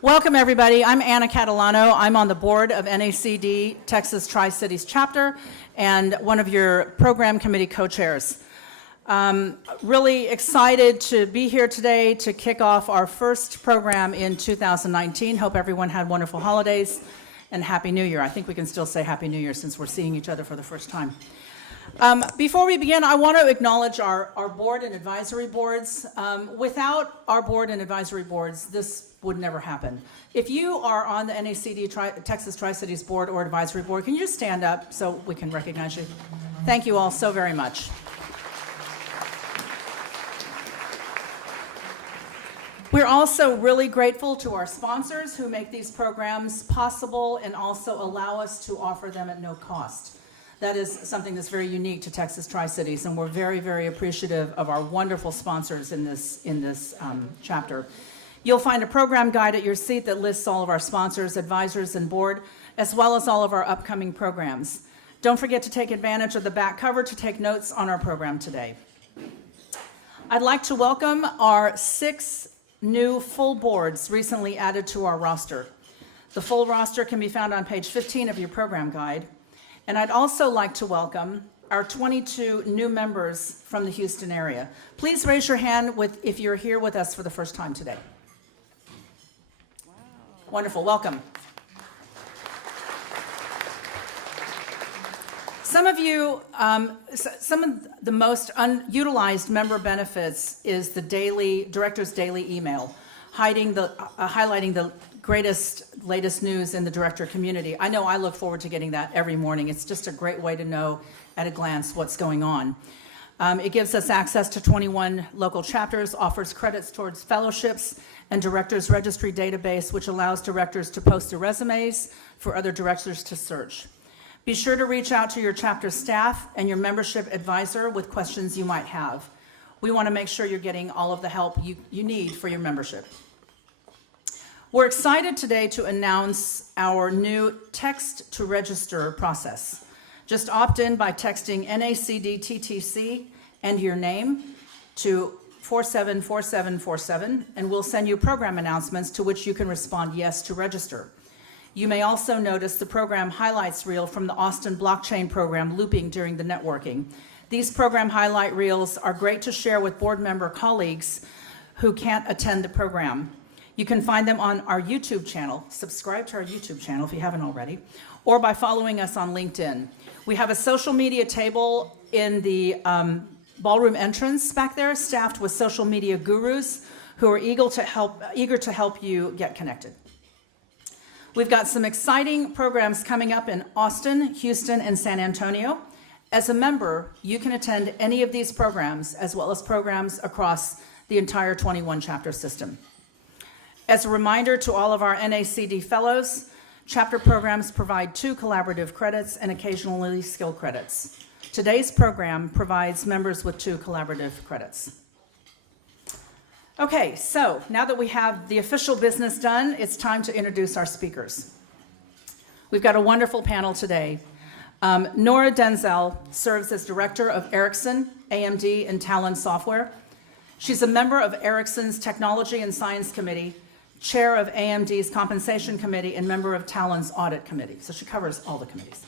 Welcome, everybody. I'm Anna Catalano. I'm on the board of NACD, Texas TriCities chapter, and one of your program committee co-chairs. Really excited to be here today to kick off our first program in 2019. Hope everyone had wonderful holidays and Happy New Year. I think we can still say Happy New Year since we're seeing each other for the first time. Before we begin, I want to acknowledge our board and advisory boards. Without our board and advisory boards, this would never happen. If you are on the NACD Texas TriCities board or advisory board, can you just stand up so we can recognize you? Thank you all so very much. We're also really grateful to our sponsors who make these programs possible and also allow us to offer them at no cost. That is something that's very unique to Texas TriCities, and we're very, very appreciative of our wonderful sponsors in this chapter. You'll find a program guide at your seat that lists all of our sponsors, advisors, and board, as well as all of our upcoming programs. Don't forget to take advantage of the back cover to take notes on our program today. I'd like to welcome our 6 new full boards recently added to our roster. The full roster can be found on page 15 of your program guide. And I'd also like to welcome our 22 new members from the Houston area. Please raise your hand if you're here with us for the first time today. Wow. Wonderful, welcome. Some of you, some of the most unutilized member benefits is the director's daily email, highlighting the latest news in the director community. I know I look forward to getting that every morning. It's just a great way to know at a glance what's going on. It gives us access to 21 local chapters, offers credits towards fellowships, and directors registry database, which allows directors to post their resumes for other directors to search. Be sure to reach out to your chapter staff and your membership advisor with questions you might have. We want to make sure you're getting all of the help you need for your membership. We're excited today to announce our new text to register process. Just opt in by texting NACD TTC and your name to 474747, and we'll send you program announcements to which you can respond yes to register. You may also notice the program highlights reel from the Austin blockchain program looping during the networking. These program highlight reels are great to share with board member colleagues who can't attend the program. You can find them on our YouTube channel. Subscribe to our YouTube channel if you haven't already, or by following us on LinkedIn. We have a social media table in the ballroom entrance back there, staffed with social media gurus who are eager to help you get connected. We've got some exciting programs coming up in Austin, Houston, and San Antonio. As a member, you can attend any of these programs, as well as programs across the entire 21 chapter system. As a reminder to all of our NACD fellows, chapter programs provide 2 collaborative credits and occasionally skill credits. Today's program provides members with 2 collaborative credits. Okay, so now that we have the official business done, it's time to introduce our speakers. We've got a wonderful panel today. Nora Denzel serves as director of Ericcson, AMD, and Talend Software. She's a member of Ericsson's Technology and Science Committee, chair of AMD's Compensation Committee, and member of Talend's Audit Committee. So she covers all the committees.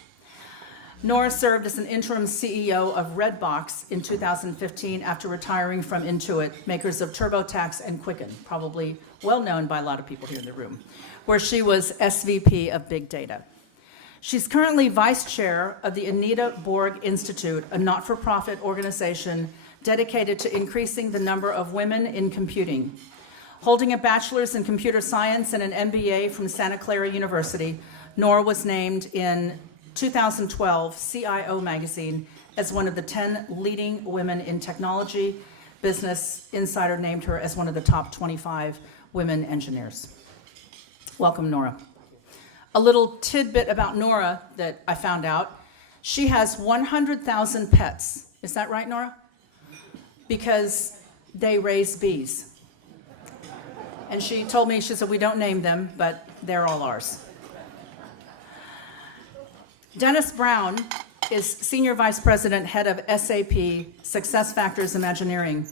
Nora served as an interim CEO of Redbox in 2015 after retiring from Intuit, makers of TurboTax and Quicken, probably well known by a lot of people here in the room, where she was SVP of Big Data. She's currently vice chair of the Anita Borg Institute, a not-for-profit organization dedicated to increasing the number of women in computing. Holding a bachelor's in computer science and an MBA from Santa Clara University, Nora was named in 2012 CIO magazine as one of the 10 leading women in technology. Business Insider named her as one of the top 25 women engineers. Welcome, Nora. A little tidbit about Nora that I found out. She has 100,000 pets. Is that right, Nora? Because they raise bees. And she told me, she said, we don't name them, but they're all ours. Denis Browne is Senior Vice President, Head of SAP SuccessFactors Imagineering.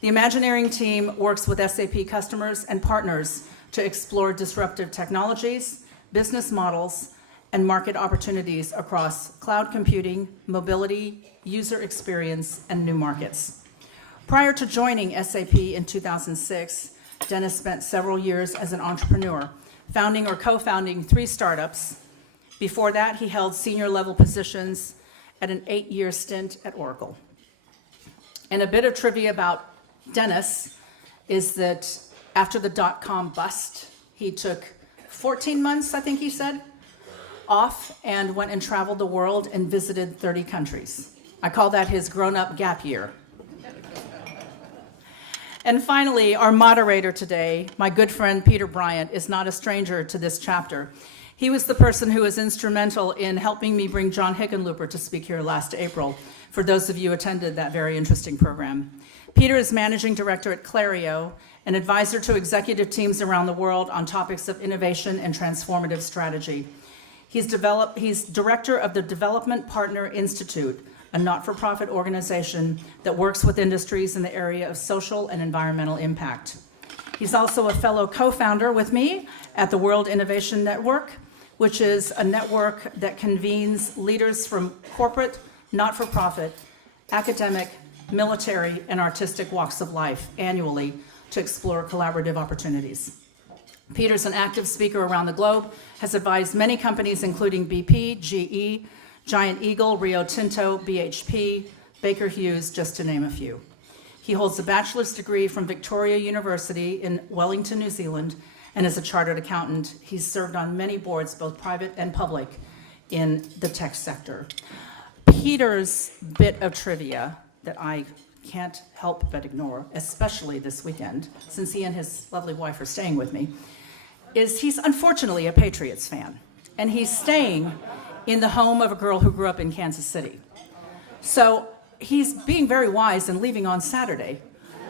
The Imagineering team works with SAP customers and partners to explore disruptive technologies, business models, and market opportunities across cloud computing, mobility, user experience, and new markets. Prior to joining SAP in 2006, Denis spent several years as an entrepreneur, founding or co-founding 3 startups. Before that, he held senior level positions at an 8-year stint at Oracle. And a bit of trivia about Denis is that after the dot-com bust, he took 14 months, I think he said, off and went and traveled the world and visited 30 countries. I call that his grown-up gap year. And finally, our moderator today, my good friend Peter Bryant, is not a stranger to this chapter. He was the person who was instrumental in helping me bring John Hickenlooper to speak here last April, for those of you who attended that very interesting program. Peter is managing director at Clareo, an advisor to executive teams around the world on topics of innovation and transformative strategy. He's director of the Development Partner Institute, a not-for-profit organization that works with industries in the area of social and environmental impact. He's also a fellow co-founder with me at the World Innovation Network, which is a network that convenes leaders from corporate, not-for-profit, academic, military, and artistic walks of life annually to explore collaborative opportunities. Peter's an active speaker around the globe, has advised many companies including BP, GE, Giant Eagle, Rio Tinto, BHP, Baker Hughes, just to name a few. He holds a bachelor's degree from Victoria University in Wellington, New Zealand, and is a chartered accountant. He's served on many boards, both private and public, in the tech sector. Peter's bit of trivia that I can't help but ignore, especially this weekend, since he and his lovely wife are staying with me, is he's unfortunately a Patriots fan, and he's staying in the home of a girl who grew up in Kansas City. So he's being very wise and leaving on Saturday.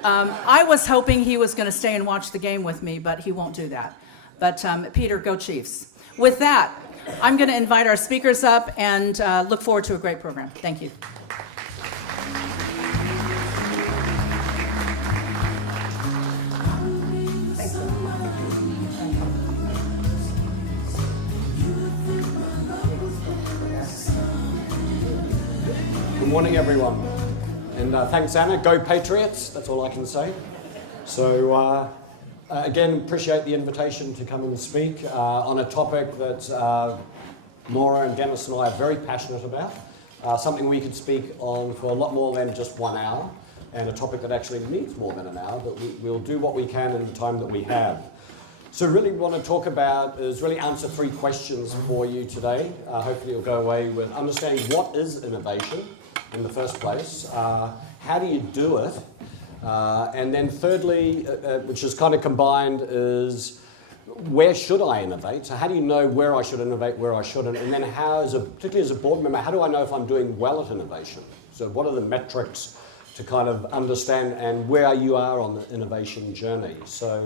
I was hoping he was going to stay and watch the game with me, but he won't do that. But Peter, go Chiefs. With that, I'm going to invite our speakers up and look forward to a great program. Thank you. Good morning, everyone. And thanks, Anna. Go Patriots. That's all I can say. So, again, appreciate the invitation to come and speak on a topic that Nora and Denis and I are very passionate about. Something we could speak on for a lot more than just 1 hour, and a topic that actually needs more than an hour, but we'll do what we can in the time that we have. So really what I want to talk about is really answer 3 questions for you today. Hopefully you'll go away with understanding what is innovation in the first place, how do you do it, and then thirdly, which is kind of combined, is where should I innovate? So how do you know where I should innovate, where I shouldn't, and then how, particularly as a board member, how do I know if I'm doing well at innovation? So what are the metrics to kind of understand and where you are on the innovation journey? So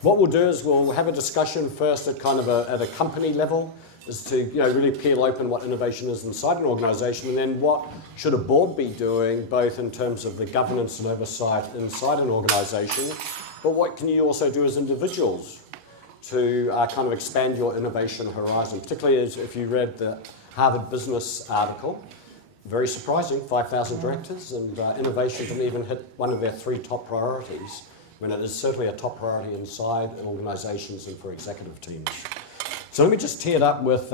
what we'll do is we'll have a discussion first at kind of at a company level, is to really peel open what innovation is inside an organization, and then what should a board be doing, both in terms of the governance and oversight inside an organization, but what can you also do as individuals to kind of expand your innovation horizon, particularly as if you read the Harvard Business article. Very surprising, 5,000 directors, and innovation didn't even hit one of their 3 top priorities, when it is certainly a top priority inside organizations and for executive teams. So let me just tee it up with,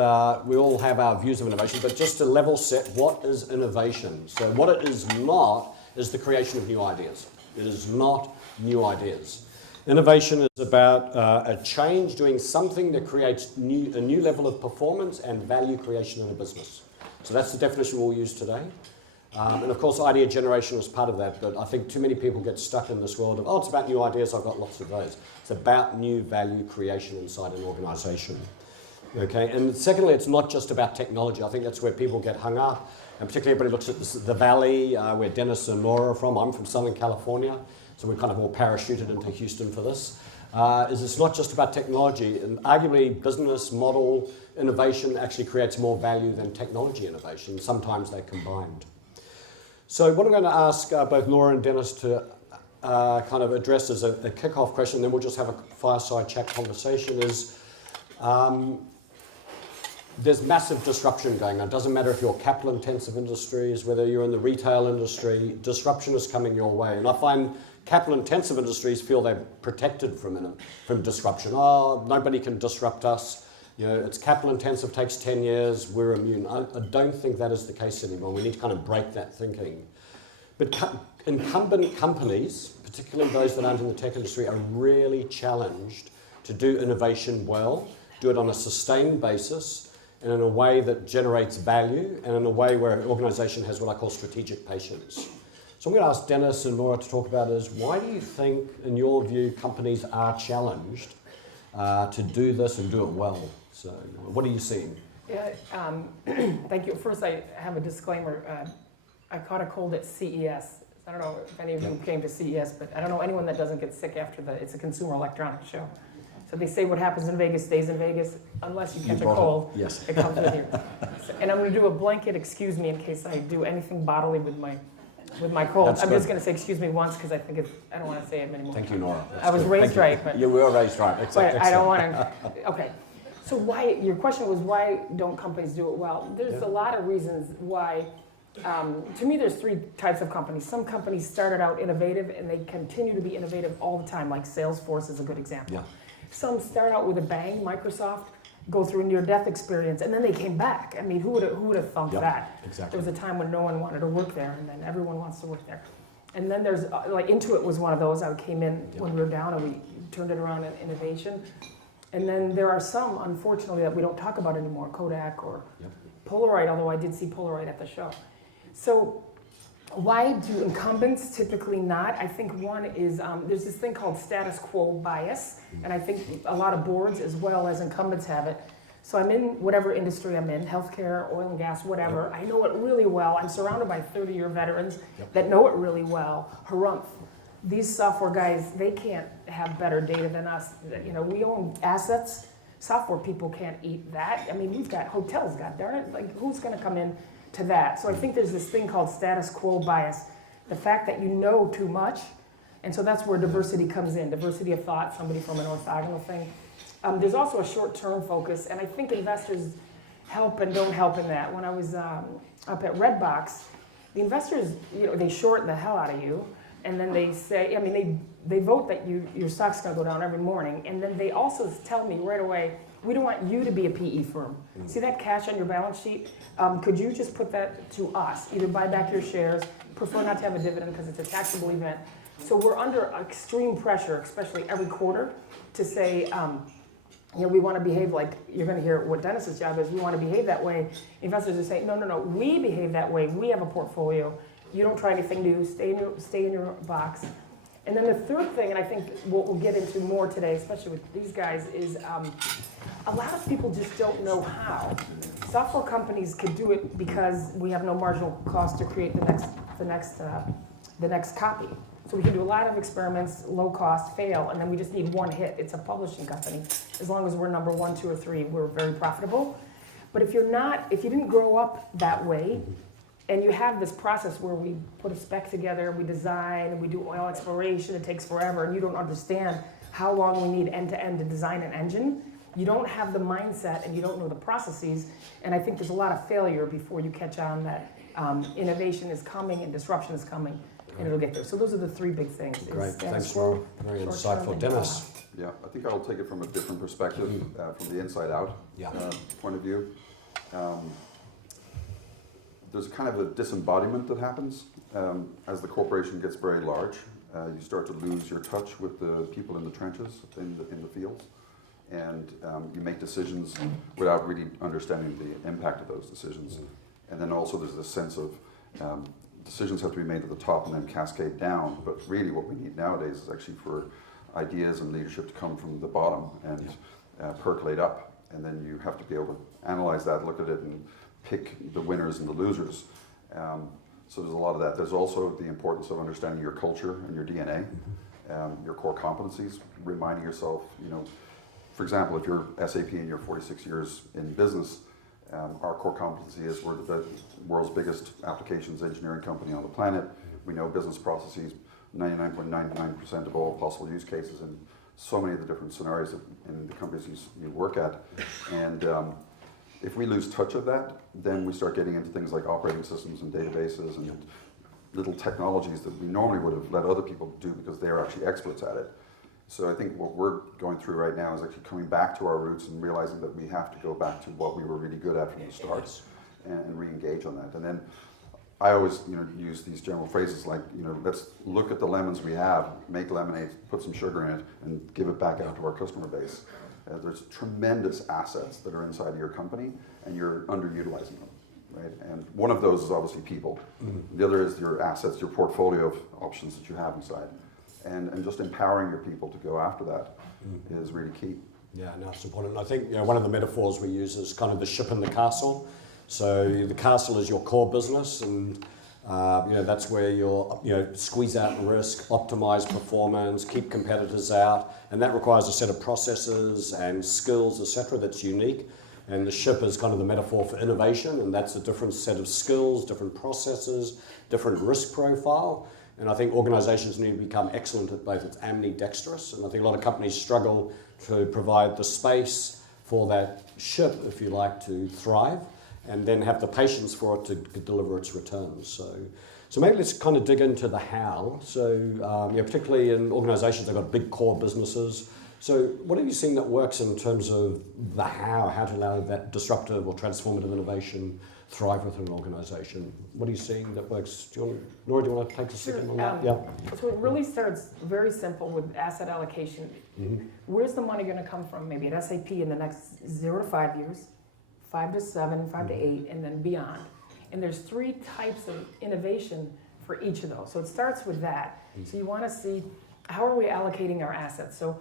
we all have our views of innovation, but just to level set, what is innovation? So what it is not is the creation of new ideas. It is not new ideas. Innovation is about a change, doing something that creates a new level of performance and value creation in a business. So that's the definition we'll use today. And of course, idea generation is part of that, but I think too many people get stuck in this world of, oh, it's about new ideas, I've got lots of those. It's about new value creation inside an organization. Okay, and secondly, it's not just about technology. I think that's where people get hung up, and particularly everybody looks at the Valley, where Denis and Nora are from. I'm from Southern California, so we're kind of all parachuted into Houston for this. It's not just about technology, and arguably business model innovation actually creates more value than technology innovation. Sometimes they're combined. So what I'm going to ask both Nora and Denis to kind of address as a kickoff question, then we'll just have a fireside chat conversation, is there's massive disruption going on. It doesn't matter if you're capital-intensive industries, whether you're in the retail industry, disruption is coming your way. And I find capital-intensive industries feel they're protected from disruption. Oh, nobody can disrupt us. You know, it's capital-intensive, takes 10 years, we're immune. I don't think that is the case anymore. We need to kind of break that thinking. But incumbent companies, particularly those that aren't in the tech industry, are really challenged to do innovation well, do it on a sustained basis, and in a way that generates value, and in a way where an organization has what I call strategic patience. So I'm going to ask Denis and Nora to talk about is, why do you think, in your view, companies are challenged to do this and do it well? So what are you seeing? Yeah, thank you. First, I have a disclaimer. I caught a cold at CES. I don't know if any of you came to CES, but I don't know anyone that doesn't get sick after it's a consumer electronics show. So they say what happens in Vegas stays in Vegas, unless you catch a cold. Yes. It comes with you. And I'm going to do a blanket excuse me in case I do anything bodily with my cold. That's I'm good. just going to say excuse me once because I think I don't want to say it anymore. Thank you, Nora. I was raised right, but You were raised right. but I don't want to. Okay. So your question was, why don't companies do it well? There's a lot of reasons why. To me, there's three types of companies. Some companies started out innovative and they continue to be innovative all the time, like Salesforce is a good example. Yeah. Some start out with a bang, Microsoft, go through a near-death experience, and then they came back. I mean, who would have thunk that? Exactly. There was a time when no one wanted to work there, and then everyone wants to work there. And then there's, like Intuit was one of those. I came in when we were down and we turned it around in innovation. And then there are some, unfortunately, that we don't talk about anymore, Kodak or Polaroid, although I did see Polaroid at the show. So why do incumbents typically not? I think one is there's this thing called status quo bias, and I think a lot of boards as well as incumbents have it. So I'm in whatever industry I'm in, healthcare, oil and gas, whatever. I know it really well. I'm surrounded by 30-year veterans that know it really well. Harumph. These software guys, they can't have better data than us. You know, we own assets. Software people can't eat that. I mean, we've got hotels, god darn it. Like, who's going to come in to that? So I think there's this thing called status quo bias. The fact that you know too much. And so that's where diversity comes in. Diversity of thought, somebody from an orthogonal thing. There's also a short-term focus, and I think investors help and don't help in that. When I was up at Redbox, the investors, you know, they shorten the hell out of you, and then they say, I mean, they vote that your stock's going to go down every morning, and then they also tell me right away, we don't want you to be a PE firm. See that cash on your balance sheet? Could you just put that to us? Either buy back your shares, prefer not to have a dividend because it's a taxable event. So we're under extreme pressure, especially every quarter, to say, you know, we want to behave like, you're going to hear what Denis's job is, we want to behave that way. Investors are saying, no, we behave that way. We have a portfolio. You don't try anything new. Stay in your box. And then the third thing, and I think what we'll get into more today, especially with these guys, is a lot of people just don't know how. Software companies could do it because we have no marginal cost to create the next copy. So we can do a lot of experiments, low cost, fail, and then we just need one hit. It's a publishing company. As long as we're number 1, 2, or 3, we're very profitable. But if you didn't grow up that way, and you have this process where we put a spec together, we design, and we do oil exploration, it takes forever, and you don't understand how long we need end-to-end to design an engine, you don't have the mindset and you don't know the processes, and I think there's a lot of failure before you catch on that innovation is coming and disruption is coming, and it'll get there. So those are the three big things. Great, thanks, Nora. Very insightful. Denis? Yeah, I think I'll take it from a different perspective, from the inside out point of view. There's kind of a disembodiment that happens as the corporation gets very large. You start to lose your touch with the people in the trenches, in the fields, and you make decisions without really understanding the impact of those decisions. And then also there's this sense of decisions have to be made at the top and then cascade down, but really what we need nowadays is actually for ideas and leadership to come from the bottom and percolate up, and then you have to be able to analyze that, look at it, and pick the winners and the losers. So there's a lot of that. There's also the importance of understanding your culture and your DNA, your core competencies, reminding yourself, you know, for example, if you're SAP and you're 46 years in business, our core competency is we're the world's biggest applications engineering company on the planet. We know business processes 99.99% of all possible use cases in so many of the different scenarios in the companies you work at. And if we lose touch of that, then we start getting into things like operating systems and databases and little technologies that we normally would have let other people do because they're actually experts at it. So I think what we're going through right now is actually coming back to our roots and realizing that we have to go back to what we were really good at from the start and re-engage on that. And then I always, use these general phrases like, let's look at the lemons we have, make lemonade, put some sugar in it, and give it back out to our customer base. There's tremendous assets that are inside of your company, and you're underutilizing them, right? And one of those is obviously people. Mm-hmm. The other is your assets, your portfolio of options that you have inside. And just empowering your people to go after that is really key. Yeah, no, it's important. I think one of the metaphors we use is kind of the ship in the castle. So the castle is your core business, and that's where you'll squeeze out risk, optimize performance, keep competitors out, and that requires a set of processes and skills, etc. that's unique. And the ship is kind of the metaphor for innovation, and that's a different set of skills, different processes, different risk profile. And I think organizations need to become excellent at both. It's ambidextrous, and I think a lot of companies struggle to provide the space for that ship, if you like, to thrive, and then have the patience for it to deliver its returns. So maybe let's kind of dig into the how. So particularly in organizations that have got big core businesses. So what have you seen that works in terms of the how to allow that disruptive or transformative innovation thrive within an organization? What are you seeing that works? Nora, do you want to take a second on that? Yeah. So it really starts very simple with asset allocation. Mm-hmm. Where's the money going to come from? Maybe at SAP in the next 0 to 5 years, 5 to 7, 5 to 8, and then beyond. And there's 3 types of innovation for each of those. So it starts with that. Mm-hmm. So you want to see how are we allocating our assets. So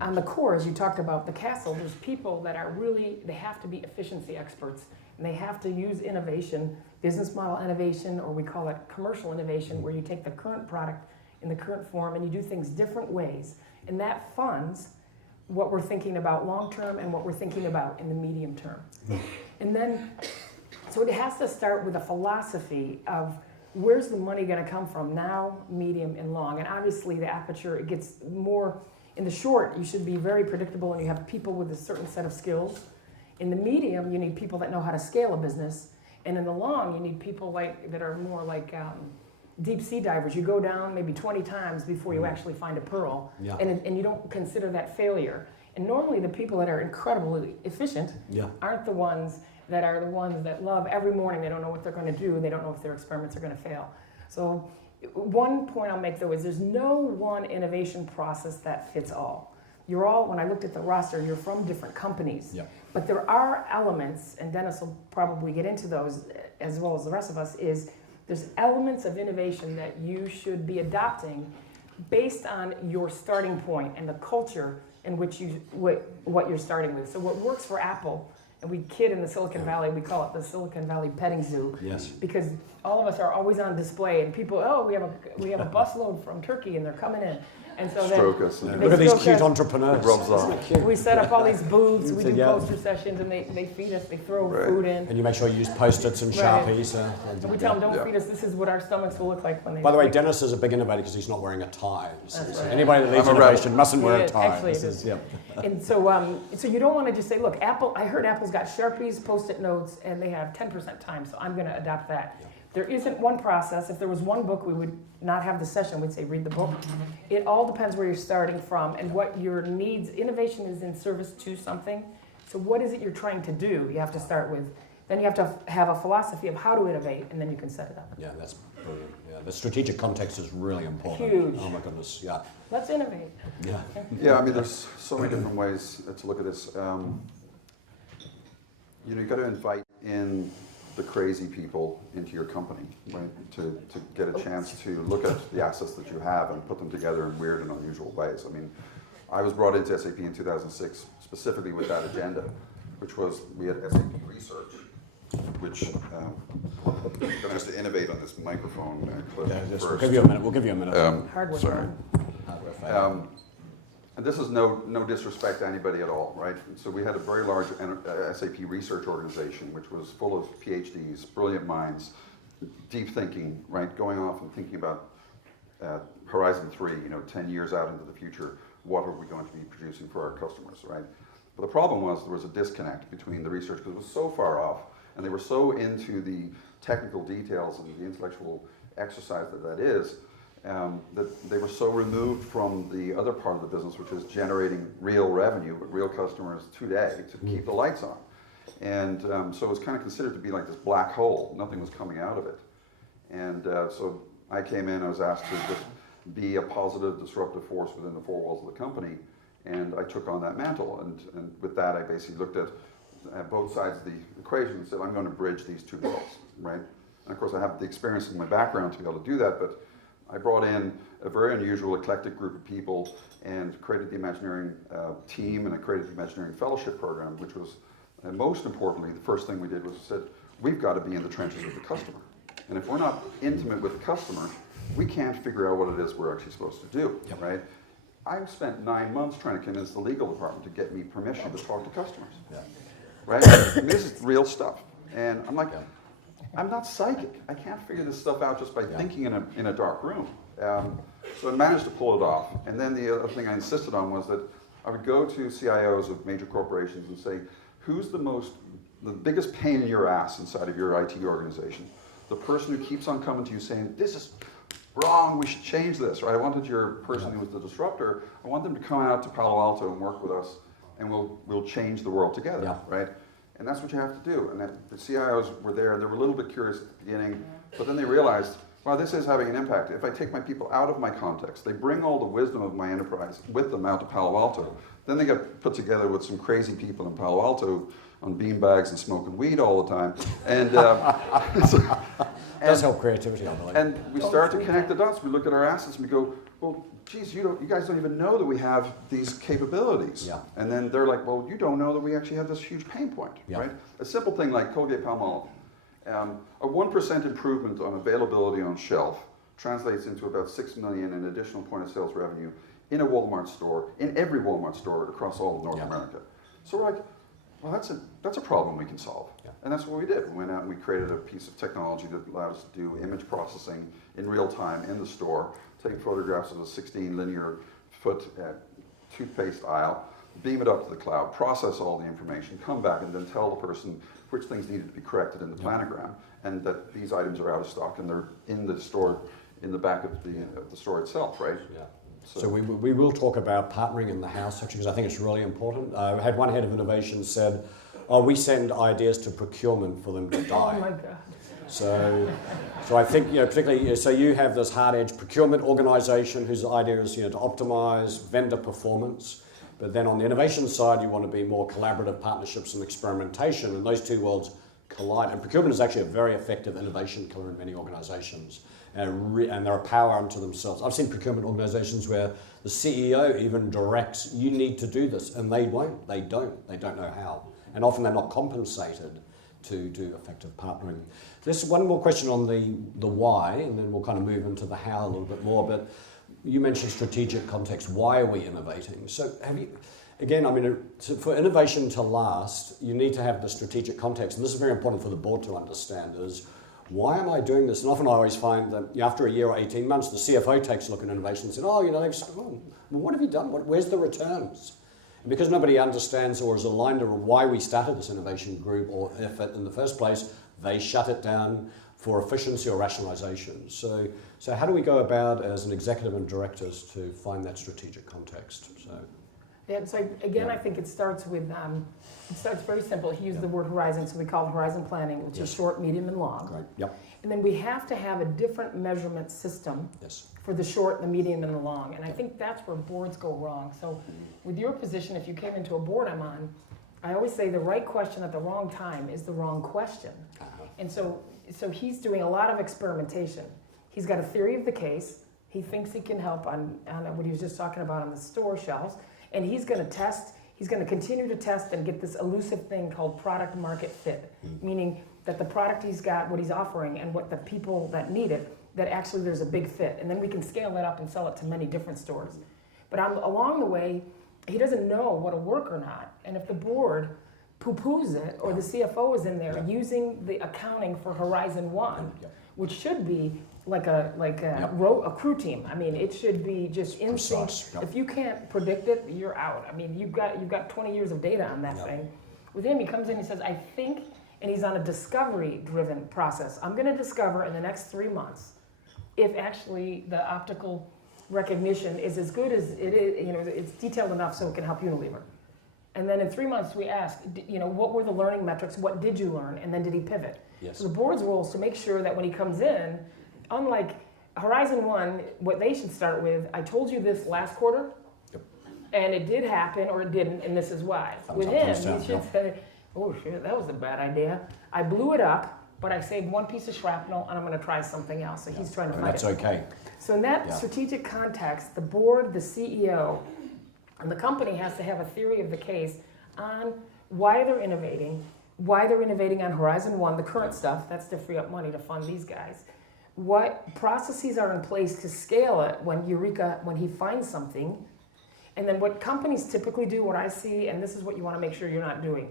on the core, as you talked about the castle, there's people that are really, they have to be efficiency experts. And they have to use innovation, business model innovation, or we call it commercial innovation, where you take the current product in the current form and you do things different ways. And that funds what we're thinking about long term and what we're thinking about in the medium term. And then, so it has to start with a philosophy of where's the money going to come from now, medium, and long. And obviously the aperture, it gets more, in the short, you should be very predictable and you have people with a certain set of skills. In the medium, you need people that know how to scale a business. And in the long, you need people that are more like deep sea divers. You go down maybe 20 times before you actually find a pearl. Yeah. And you don't consider that failure. And normally the people that are incredibly efficient aren't the ones that love every morning. They don't know what they're going to do. They don't know if their experiments are going to fail. So one point I'll make, though, is there's no one innovation process that fits all. You're all, when I looked at the roster, you're from different companies. Yeah. But there are elements, and Dennis will probably get into those as well as the rest of us, is there's elements of innovation that you should be adopting based on your starting point and the culture in which what you're starting with. So what works for Apple, and we kid in the Silicon Valley, we call it the Silicon Valley petting zoo. Yes. Because all of us are always on display, and people, we have a busload from Turkey, and they're coming in. And so stroke us. Look at these cute entrepreneurs. Rubs off. We set up all these booths, we do poster sessions, and they feed us, they throw food in. And you make sure you use Post-its and Sharpies. And we tell them, don't feed us, this is what our stomachs will look like when they... By the way, Dennis is a big innovator because he's not wearing a tie. So anybody that leads innovation mustn't wear a tie. Actually, and so you don't want to just say, look, Apple, I heard Apple's got Sharpies, Post-it notes, and they have 10% time, so I'm going to adopt that. Yeah. There isn't one process. If there was one book, we would not have the session. We'd say, read the book. It all depends where you're starting from and what your needs. Innovation is in service to something. So what is it you're trying to do? You have to start with. Then you have to have a philosophy of how to innovate, and then you can set it up. Yeah, that's brilliant. Yeah, the strategic context is really important. Huge. Oh my goodness, yeah. Let's innovate. Yeah. Yeah, I mean, there's so many different ways to look at this. You've got to invite in the crazy people into your company, right? To get a chance to look at the assets that you have and put them together in weird and unusual ways. I mean, I was brought into SAP in 2006 specifically with that agenda, which was we had SAP Research, which I'm going to have to innovate on this microphone clip first. We'll give you a minute. We'll give you a minute. Hardware. Sorry. And this is no disrespect to anybody at all, right? So we had a very large SAP research organization, which was full of PhDs, brilliant minds, deep thinking, right? Going off and thinking about Horizon 3, 10 years out into the future, what are we going to be producing for our customers, right? But the problem was there was a disconnect between the research because it was so far off and they were so into the technical details and the intellectual exercise that is, that they were so removed from the other part of the business, which is generating real revenue with real customers today to keep the lights on. And so it was kind of considered to be like this black hole. Nothing was coming out of it. And so I came in, I was asked to just be a positive, disruptive force within the four walls of the company. And I took on that mantle. And with that, I basically looked at both sides of the equation and said, I'm going to bridge these two worlds, right? And of course, I have the experience in my background to be able to do that, but I brought in a very unusual, eclectic group of people and created the Imagineering team, and I created the Imagineering Fellowship Program, which was, most importantly, the first thing we did was we said, we've got to be in the trenches with the customer. And if we're not intimate with the customer, we can't figure out what it is we're actually supposed to do, right? I've spent 9 months trying to convince the legal department to get me permission to talk to customers, right? I mean, this is real stuff. And I'm like, I'm not psychic. I can't figure this stuff out just by thinking in a dark room. So I managed to pull it off. And then the other thing I insisted on was that I would go to CIOs of major corporations and say, who's the biggest pain in your ass inside of your IT organization? The person who keeps on coming to you saying, this is wrong, we should change this, right? I wanted your person who was the disruptor, I want them to come out to Palo Alto and work with us, and we'll change the world together, right? And that's what you have to do. And the CIOs were there, they were a little bit curious at the beginning, but then they realized, wow, this is having an impact. If I take my people out of my context, they bring all the wisdom of my enterprise with them out to Palo Alto, then they get put together with some crazy people in Palo Alto on beanbags and smoking weed all the time. And does help creativity, I believe. And we start to connect the dots. We look at our assets and we go, well, geez, you guys don't even know that we have these capabilities. And then they're like, well, you don't know that we actually have this huge pain point, right? A simple thing like Colgate-Palmolive. A 1% improvement on availability on shelf translates into about $6 million in additional point of sales revenue in a Walmart store, in every Walmart store across all of North America. So we're like, well, that's a problem we can solve. And that's what we did. We went out and we created a piece of technology that allowed us to do image processing in real time in the store, take photographs of a 16 linear foot toothpaste aisle, beam it up to the cloud, process all the information, come back and then tell the person which things needed to be corrected in the planogram, and that these items are out of stock and they're in the store, in the back of the store itself, right? So we will talk about partnering in the house, actually, because I think it's really important. I had one head of innovation said, oh, we send ideas to procurement for them to die. Oh my God. So I think, particularly, so you have this hard-edge procurement organization whose idea is, to optimize vendor performance. But then on the innovation side, you want to be more collaborative partnerships and experimentation, and those two worlds collide. And procurement is actually a very effective innovation killer in many organizations. And they're a power unto themselves. I've seen procurement organizations where the CEO even directs, you need to do this, and they won't, they don't know how. And often they're not compensated to do effective partnering. There's one more question on the why, and then we'll kind of move into the how a little bit more, but you mentioned strategic context. Why are we innovating? So for innovation to last, you need to have the strategic context, and this is very important for the board to understand, is why am I doing this? And often I always find that after a year or 18 months, the CFO takes a look at innovation and says, what have you done? Where's the returns? And because nobody understands or is aligned on why we started this innovation group or effort in the first place, they shut it down for efficiency or rationalization. So how do we go about as an executive and directors to find that strategic context? I think it starts with, it starts very simple. He used the word horizon, so we call it horizon planning, which is short, medium, and long. Right. Yep. And then we have to have a different measurement system for the short, the medium, and the long. And I think that's where boards go wrong. So with your position, if you came into a board I'm on, I always say the right question at the wrong time is the wrong question. And so he's doing a lot of experimentation. He's got a theory of the case. He thinks he can help on what he was just talking about on the store shelves. And he's going to test, he's going to continue to test and get this elusive thing called product market fit, meaning that the product he's got, what he's offering, and what the people that need it, that actually there's a big fit. And then we can scale that up and sell it to many different stores. But along the way, he doesn't know what'll work or not. And if the board poo-poos it, or the CFO is in there using the accounting for Horizon 1, which should be, a crew team. I mean, it should be just in sync. Precise, yep. If you can't predict it, you're out. I mean, you've got 20 years of data on that thing. With him, he comes in, he says, I think, and he's on a discovery-driven process. I'm going to discover in the next 3 months if actually the optical recognition is as good as it is, it's detailed enough so it can help Unilever. And then in 3 months, we ask, what were the learning metrics? What did you learn? And then did he pivot? Yes. So the board's role is to make sure that when he comes in, unlike Horizon 1, what they should start with, I told you this last quarter, and it did happen or it didn't, and this is why. With him, he should say, oh shit, that was a bad idea. I blew it up, but I saved one piece of shrapnel, and I'm going to try something else. So he's trying to find That's okay. So in that strategic context, the board, the CEO, and the company has to have a theory of the case on why they're innovating on Horizon 1, the current stuff, that's to free up money to fund these guys. What processes are in place to scale it when he finds something, and then what companies typically do, what I see, and this is what you want to make sure you're not doing.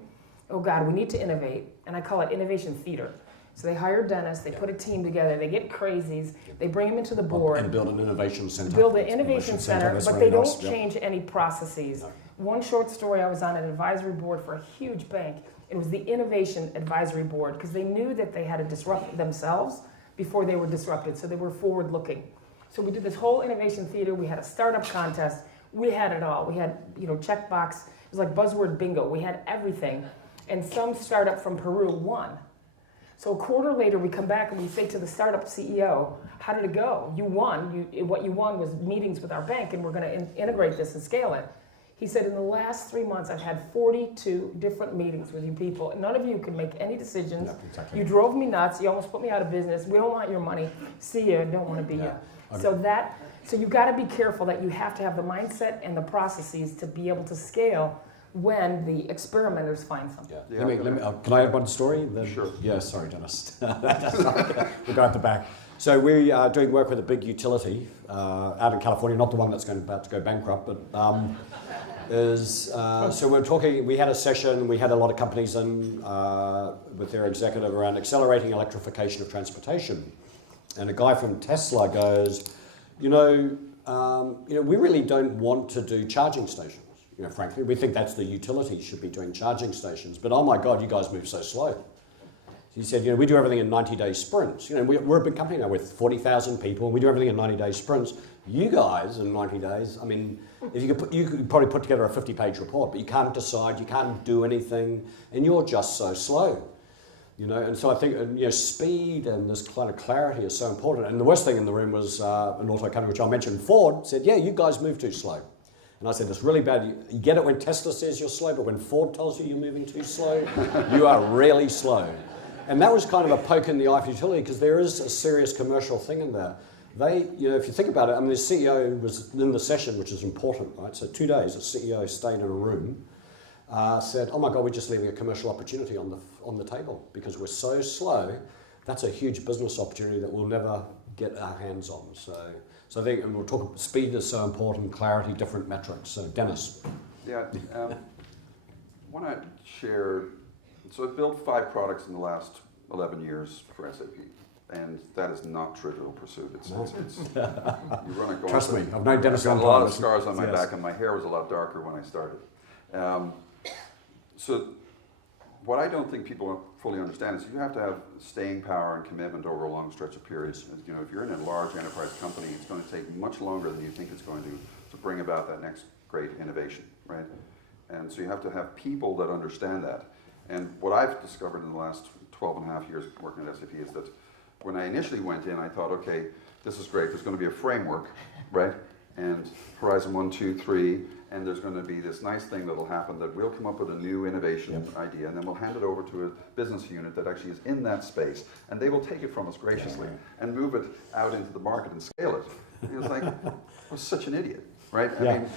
Oh God, we need to innovate, and I call it innovation theater. So they hire Dennis, they put a team together, they get crazies, they bring them into the board. And build an innovation center. Build an innovation center, that's but very they nice. don't change any processes. No. One short story, I was on an advisory board for a huge bank. It was the innovation advisory board, because they knew that they had to disrupt themselves before they were disrupted, so they were forward looking. So we did this whole innovation theater, we had a startup contest, we had it all. We had, checkbox, it was like buzzword bingo, we had everything. And some startup from Peru won. So a quarter later, we come back and we say to the startup CEO, how did it go? You won. What you won was meetings with our bank, and we're going to integrate this and scale it. He said, in the last 3 months, I've had 42 different meetings with you people. None of you can make any decisions. No, exactly. You drove me nuts. You almost put me out of business. We don't want your money. See you. Don't want to be here. Okay. So you got to be careful that you have to have the mindset and the processes to be able to scale when the experimenters find something. Yeah. Can I add one story? Sure. Yeah, sorry, Dennis. We'll go at the back. So we are doing work with a big utility out in California, not the one that's about to go bankrupt, but so we're talking, we had a session, we had a lot of companies in with their executive around accelerating electrification of transportation. And a guy from Tesla goes, we really don't want to do charging stations. Frankly, we think that's the utilities should be doing charging stations. But oh my God, you guys move so slow. He said, we do everything in 90-day sprints. We're a big company now with 40,000 people, and we do everything in 90-day sprints. You guys, in 90 days, I mean, if you could probably put together a 50-page report, but you can't decide, you can't do anything, and you're just so slow. And so I think speed and this kind of clarity is so important. And the worst thing in the room was an auto company, which I mentioned, Ford, said, yeah, you guys move too slow. And I said, it's really bad. You get it when Tesla says you're slow, but when Ford tells you you're moving too slow, you are really slow. And that was kind of a poke in the eye for utility, because there is a serious commercial thing in there. They, if you think about it, I mean, the CEO was in the session, which is important, right? So 2 days, the CEO stayed in a room, said, oh my God, we're just leaving a commercial opportunity on the table because we're so slow. That's a huge business opportunity that we'll never get our hands on. So I think, and we'll talk, speed is so important, clarity, different metrics. So Dennis. Yeah, I want to share, so I've built 5 products in the last 11 years for SAP, and that is not trivial pursuit. It's you run a Trust me, I've known Dennis. I've got a lot of scars on my back, and my hair was a lot darker when I started. So what I don't think people fully understand is you have to have staying power and commitment over a long stretch of periods. If you're in a large enterprise company, it's going to take much longer than you think it's going to bring about that next great innovation, right? And so you have to have people that understand that. And what I've discovered in the last 12 and a half years working at SAP is that when I initially went in, I thought, okay, this is great. There's going to be a framework, right? And Horizon 1, 2, 3, and there's going to be this nice thing that'll happen that we'll come up with a new innovation idea, and then we'll hand it over to a business unit that actually is in that space, and they will take it from us graciously and move it out into the market and scale it. And it's like, I was such an idiot, right? I mean,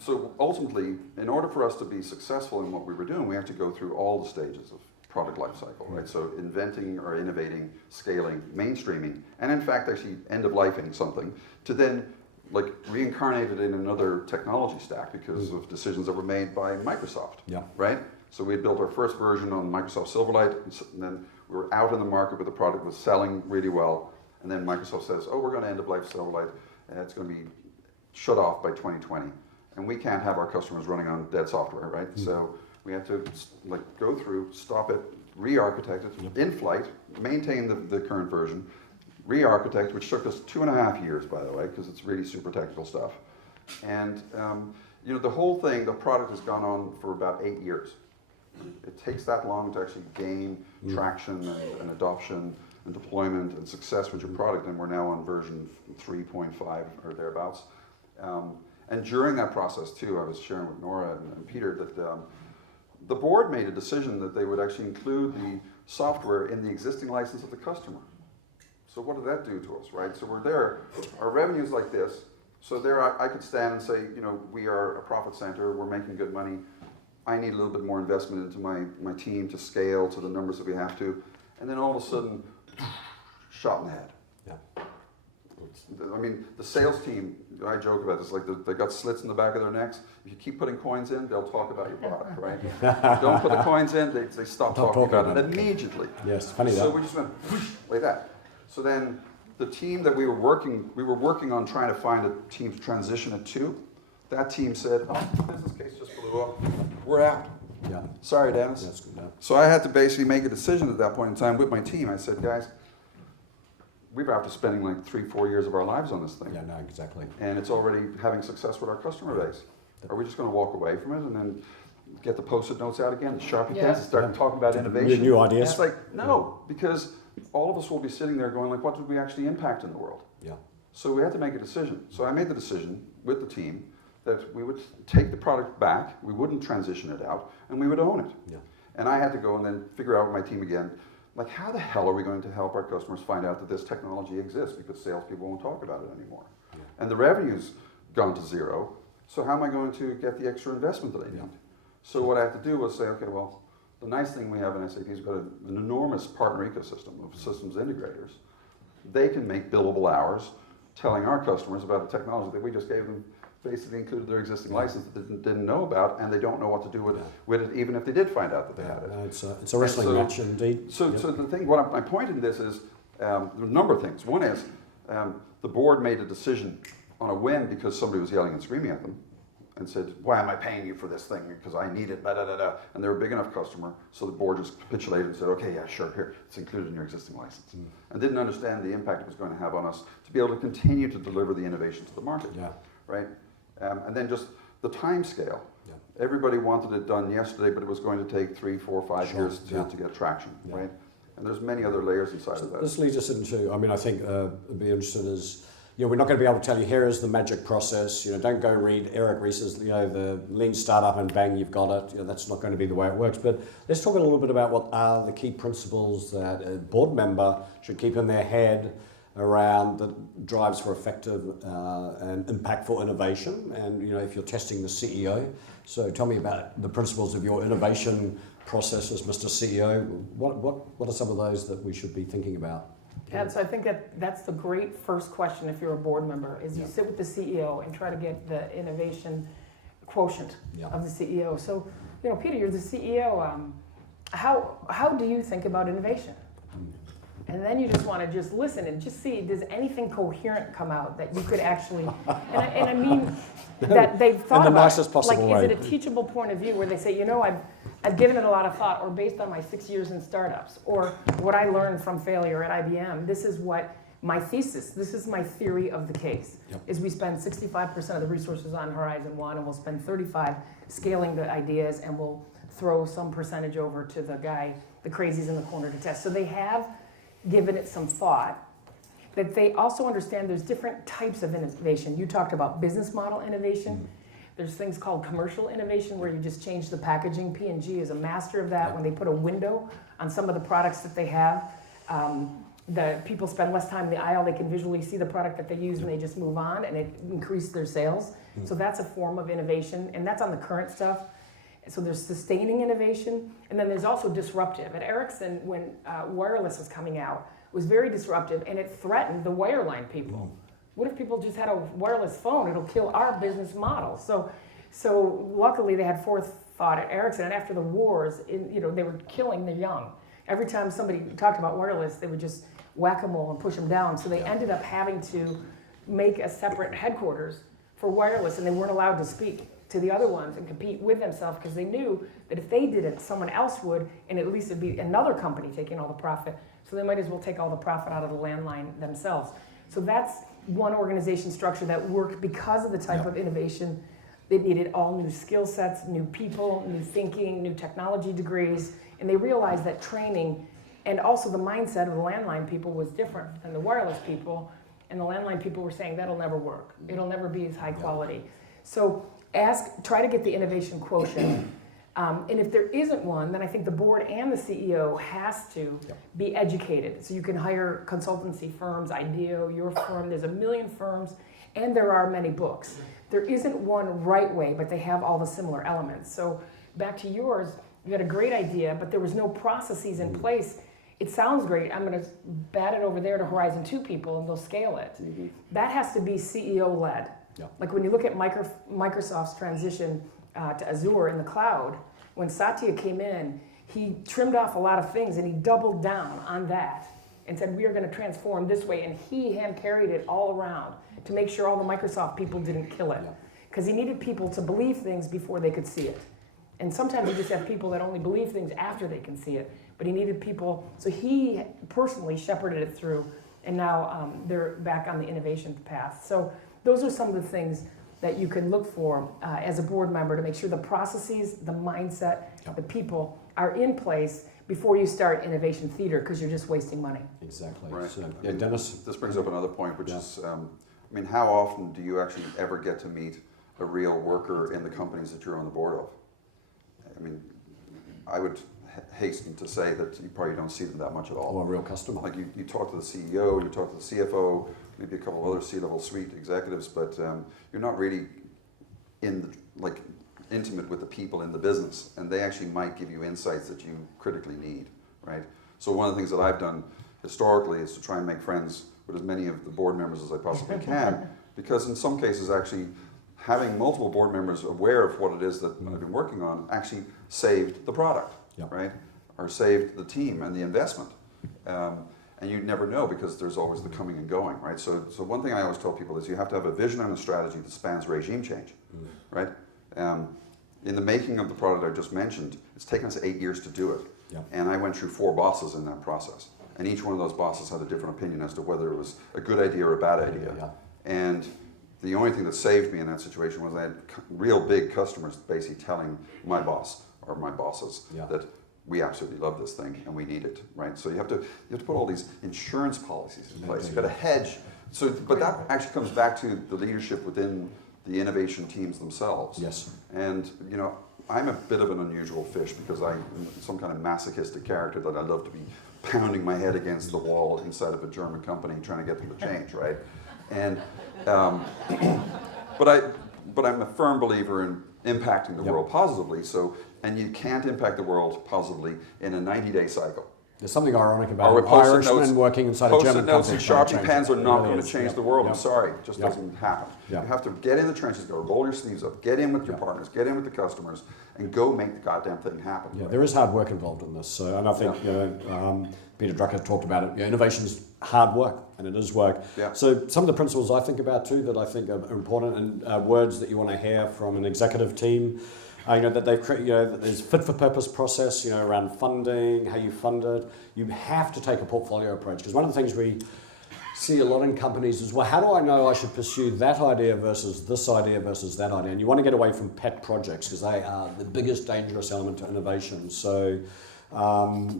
so ultimately, in order for us to be successful in what we were doing, we have to go through all the stages of product life cycle, right? So inventing or innovating, scaling, mainstreaming, and in fact actually end-of-lifing something to then like reincarnated in another technology stack because of decisions that were made by Microsoft, right? So we had built our first version on Microsoft Silverlight, and then we were out in the market with the product, was selling really well, And then Microsoft says, oh, we're going to end of life Silverlight, and it's going to be shut off by 2020. And we can't have our customers running on dead software, right? So we have to go through, stop it, re-architect it, in flight, maintain the current version, re-architect, which took us 2.5 years, by the way, because it's really super technical stuff. And the whole thing, the product has gone on for about 8 years. It takes that long to actually gain traction and adoption and deployment and success with your product, and we're now on version 3.5 or thereabouts. And during that process too, I was sharing with Nora and Peter that the board made a decision that they would actually include the software in the existing license of the customer. So what did that do to us, right? So we're there, our revenue's like this, so there I could stand and say, we are a profit center, we're making good money, I need a little bit more investment into my team to scale to the numbers that we have to, and then all of a sudden, shot in the head. Yeah. I mean, the sales team, I joke about this, they got slits in the back of their necks. If you keep putting coins in, they'll talk about your product, right? If you don't put the coins in, they stop talking about it immediately. Yes, funny that. So we just went whoosh, like that. So then the team that we were working on trying to find a team to transition it to, that team said, oh, the business case just blew up, we're out. Yeah. Sorry, Dennis. That's good. Yeah. So I had to basically make a decision at that point in time with my team. I said, guys, we're after spending 3-4 years of our lives on this thing. Yeah, no, exactly. And it's already having success with our customer base. Are we just going to walk away from it and then get the Post-it notes out again, the Sharpie pens, and start talking about innovation? New ideas. It's like, no, because all of us will be sitting there going what did we actually impact in the world? Yeah. So we had to make a decision. So I made the decision with the team that we would take the product back, we wouldn't transition it out, and we would own it. Yeah. And I had to go and then figure out with my team again, how the hell are we going to help our customers find out that this technology exists, because salespeople won't talk about it anymore. Yeah. And the revenue's gone to zero, so how am I going to get the extra investment that I need? Yeah. So what I had to do was say, okay, well, the nice thing we have in SAP is we've got an enormous partner ecosystem of systems integrators. They can make billable hours telling our customers about the technology that we just gave them, basically included their existing license that they didn't know about, and they don't know what to do with it, even if they did find out that they had it. It's a wrestling match indeed. So the thing, my point in this is, there are a number of things. One is, the board made a decision on a whim because somebody was yelling and screaming at them, and said, why am I paying you for this thing? Because I need it, And they're a big enough customer, so the board just capitulated and said, okay, yeah, sure, here, it's included in your existing license. And didn't understand the impact it was going to have on us to be able to continue to deliver the innovation to the market, right? And then just the time scale. Yeah. Everybody wanted it done yesterday, but it was going to take 3, 4, 5 years to get traction, right? And there's many other layers inside of that. This leads us into, I think it'd be interesting is, we're not going to be able to tell you, here is the magic process. Don't go read Eric Ries's, the lean startup and bang, you've got it. That's not going to be the way it works. But let's talk a little bit about what are the key principles that a board member should keep in their head around the drives for effective and impactful innovation. And, if you're testing the CEO. So tell me about the principles of your innovation processes, Mr. CEO. What are some of those that we should be thinking about? And so I think that's the great first question if you're a board member, is you sit with the CEO and try to get the innovation quotient of the CEO. So, Peter, you're the CEO. How do you think about innovation? And then you just want to just listen and just see, does anything coherent come out that you could actually, and I mean that they've thought in the about nicest possible way. Is it a teachable point of view where they say, I've given it a lot of thought, or based on my 6 years in startups, or what I learned from failure at IBM, this is what my thesis, this is my theory of the case, is we spend 65% of the resources on Horizon 1, and we'll spend 35 scaling the ideas, and we'll throw some percentage over to the crazies in the corner to test. So they have given it some thought, that they also understand there's different types of innovation. You talked about business model innovation. There's things called commercial innovation where you just change the packaging. P&G is a master of that. When they put a window on some of the products that they have, the people spend less time in the aisle, they can visually see the product that they use and they just move on, and it increases their sales. So that's a form of innovation, and that's on the current stuff. So there's sustaining innovation, and then there's also disruptive. At Ericcson, when wireless was coming out, it was very disruptive, and it threatened the wireline people. What if people just had a wireless phone? It'll kill our business model. So luckily they had forethought at Ericcson, and after the wars, they were killing the young. Every time somebody talked about wireless, they would just whack-a-mole and push them down. So they ended up having to make a separate headquarters for wireless, and they weren't allowed to speak to the other ones and compete with themselves because they knew that if they did it, someone else would, and at least it'd be another company taking all the profit. So they might as well take all the profit out of the landline themselves. So that's one organization structure that worked because of the type of innovation. It needed all new skill sets, new people, new thinking, new technology degrees, and they realized that training and also the mindset of the landline people was different than the wireless people, and the landline people were saying that'll never work. It'll never be as high quality. So try to get the innovation quotient. And if there isn't one, then I think the board and the CEO has to be educated. So you can hire consultancy firms, IDEO, your firm, there's a million firms, and there are many books. There isn't one right way, but they have all the similar elements. So back to yours, you had a great idea, but there was no processes in place. It sounds great. I'm going to bat it over there to Horizon 2 people, and they'll scale it. That has to be CEO-led. Like when you look at Microsoft's transition to Azure in the cloud, when Satya came in, he trimmed off a lot of things and he doubled down on that and said, we are going to transform this way. And he hand carried it all around to make sure all the Microsoft people didn't kill it. Because he needed people to believe things before they could see it. And sometimes you just have people that only believe things after they can see it. But he needed people, so he personally shepherded it through, and now they're back on the innovation path. So those are some of the things that you can look for as a board member to make sure the processes, the mindset, the people are in place before you start innovation theater, because you're just wasting money. Exactly. Right. So, Dennis? This brings up another point, which is, I mean, how often do you actually ever get to meet a real worker in the companies that you're on the board of? I mean, I would hasten to say that you probably don't see them that much at all. Or a real customer. Like you talk to the CEO, you talk to the CFO, maybe a couple of other C-level suite executives, but you're not really intimate with the people in the business, and they actually might give you insights that you critically need, right? So one of the things that I've done historically is to try and make friends with as many of the board members as I possibly can, because in some cases actually having multiple board members aware of what it is that I've been working on actually saved the product, right? Or saved the team and the investment. And you never know because there's always the coming and going, right? So one thing I always tell people is you have to have a vision and a strategy that spans regime change, right? In the making of the product I just mentioned, it's taken us 8 years to do it. And I went through 4 bosses in that process. And each one of those bosses had a different opinion as to whether it was a good idea or a bad idea. And the only thing that saved me in that situation was I had real big customers basically telling my boss or my bosses that we absolutely love this thing and we need it, right? So you have to put all these insurance policies in place. You've got to hedge. So, but that actually comes back to the leadership within the innovation teams themselves. And you know, I'm a bit of an unusual fish because I'm some kind of masochistic character that I love to be pounding my head against the wall inside of a German company trying to get them to change, right? And but I'm a firm believer in impacting the world positively. So, and you can't impact the world positively in a 90-day cycle. There's something ironic about Irishmen working inside a German company. Post-it notes and Sharpie pens are not going to change the world. I'm Yep. sorry, it just doesn't happen. Yep. You have to get in the trenches, go roll your sleeves up, get in with your partners, get in with the customers, and go make the goddamn thing happen. Yeah, there is hard work involved in this. So, and I think Peter Drucker talked about it. Innovation's hard work, and it is work. So some of the principles I think about too that I think are important, and words that you want to hear from an executive team. That they've created, that there's fit for purpose process, around funding, how you fund it. You have to take a portfolio approach, because one of the things we see a lot in companies is, well, how do I know I should pursue that idea versus this idea versus that idea? And you want to get away from pet projects because they are the biggest dangerous element to innovation. So, why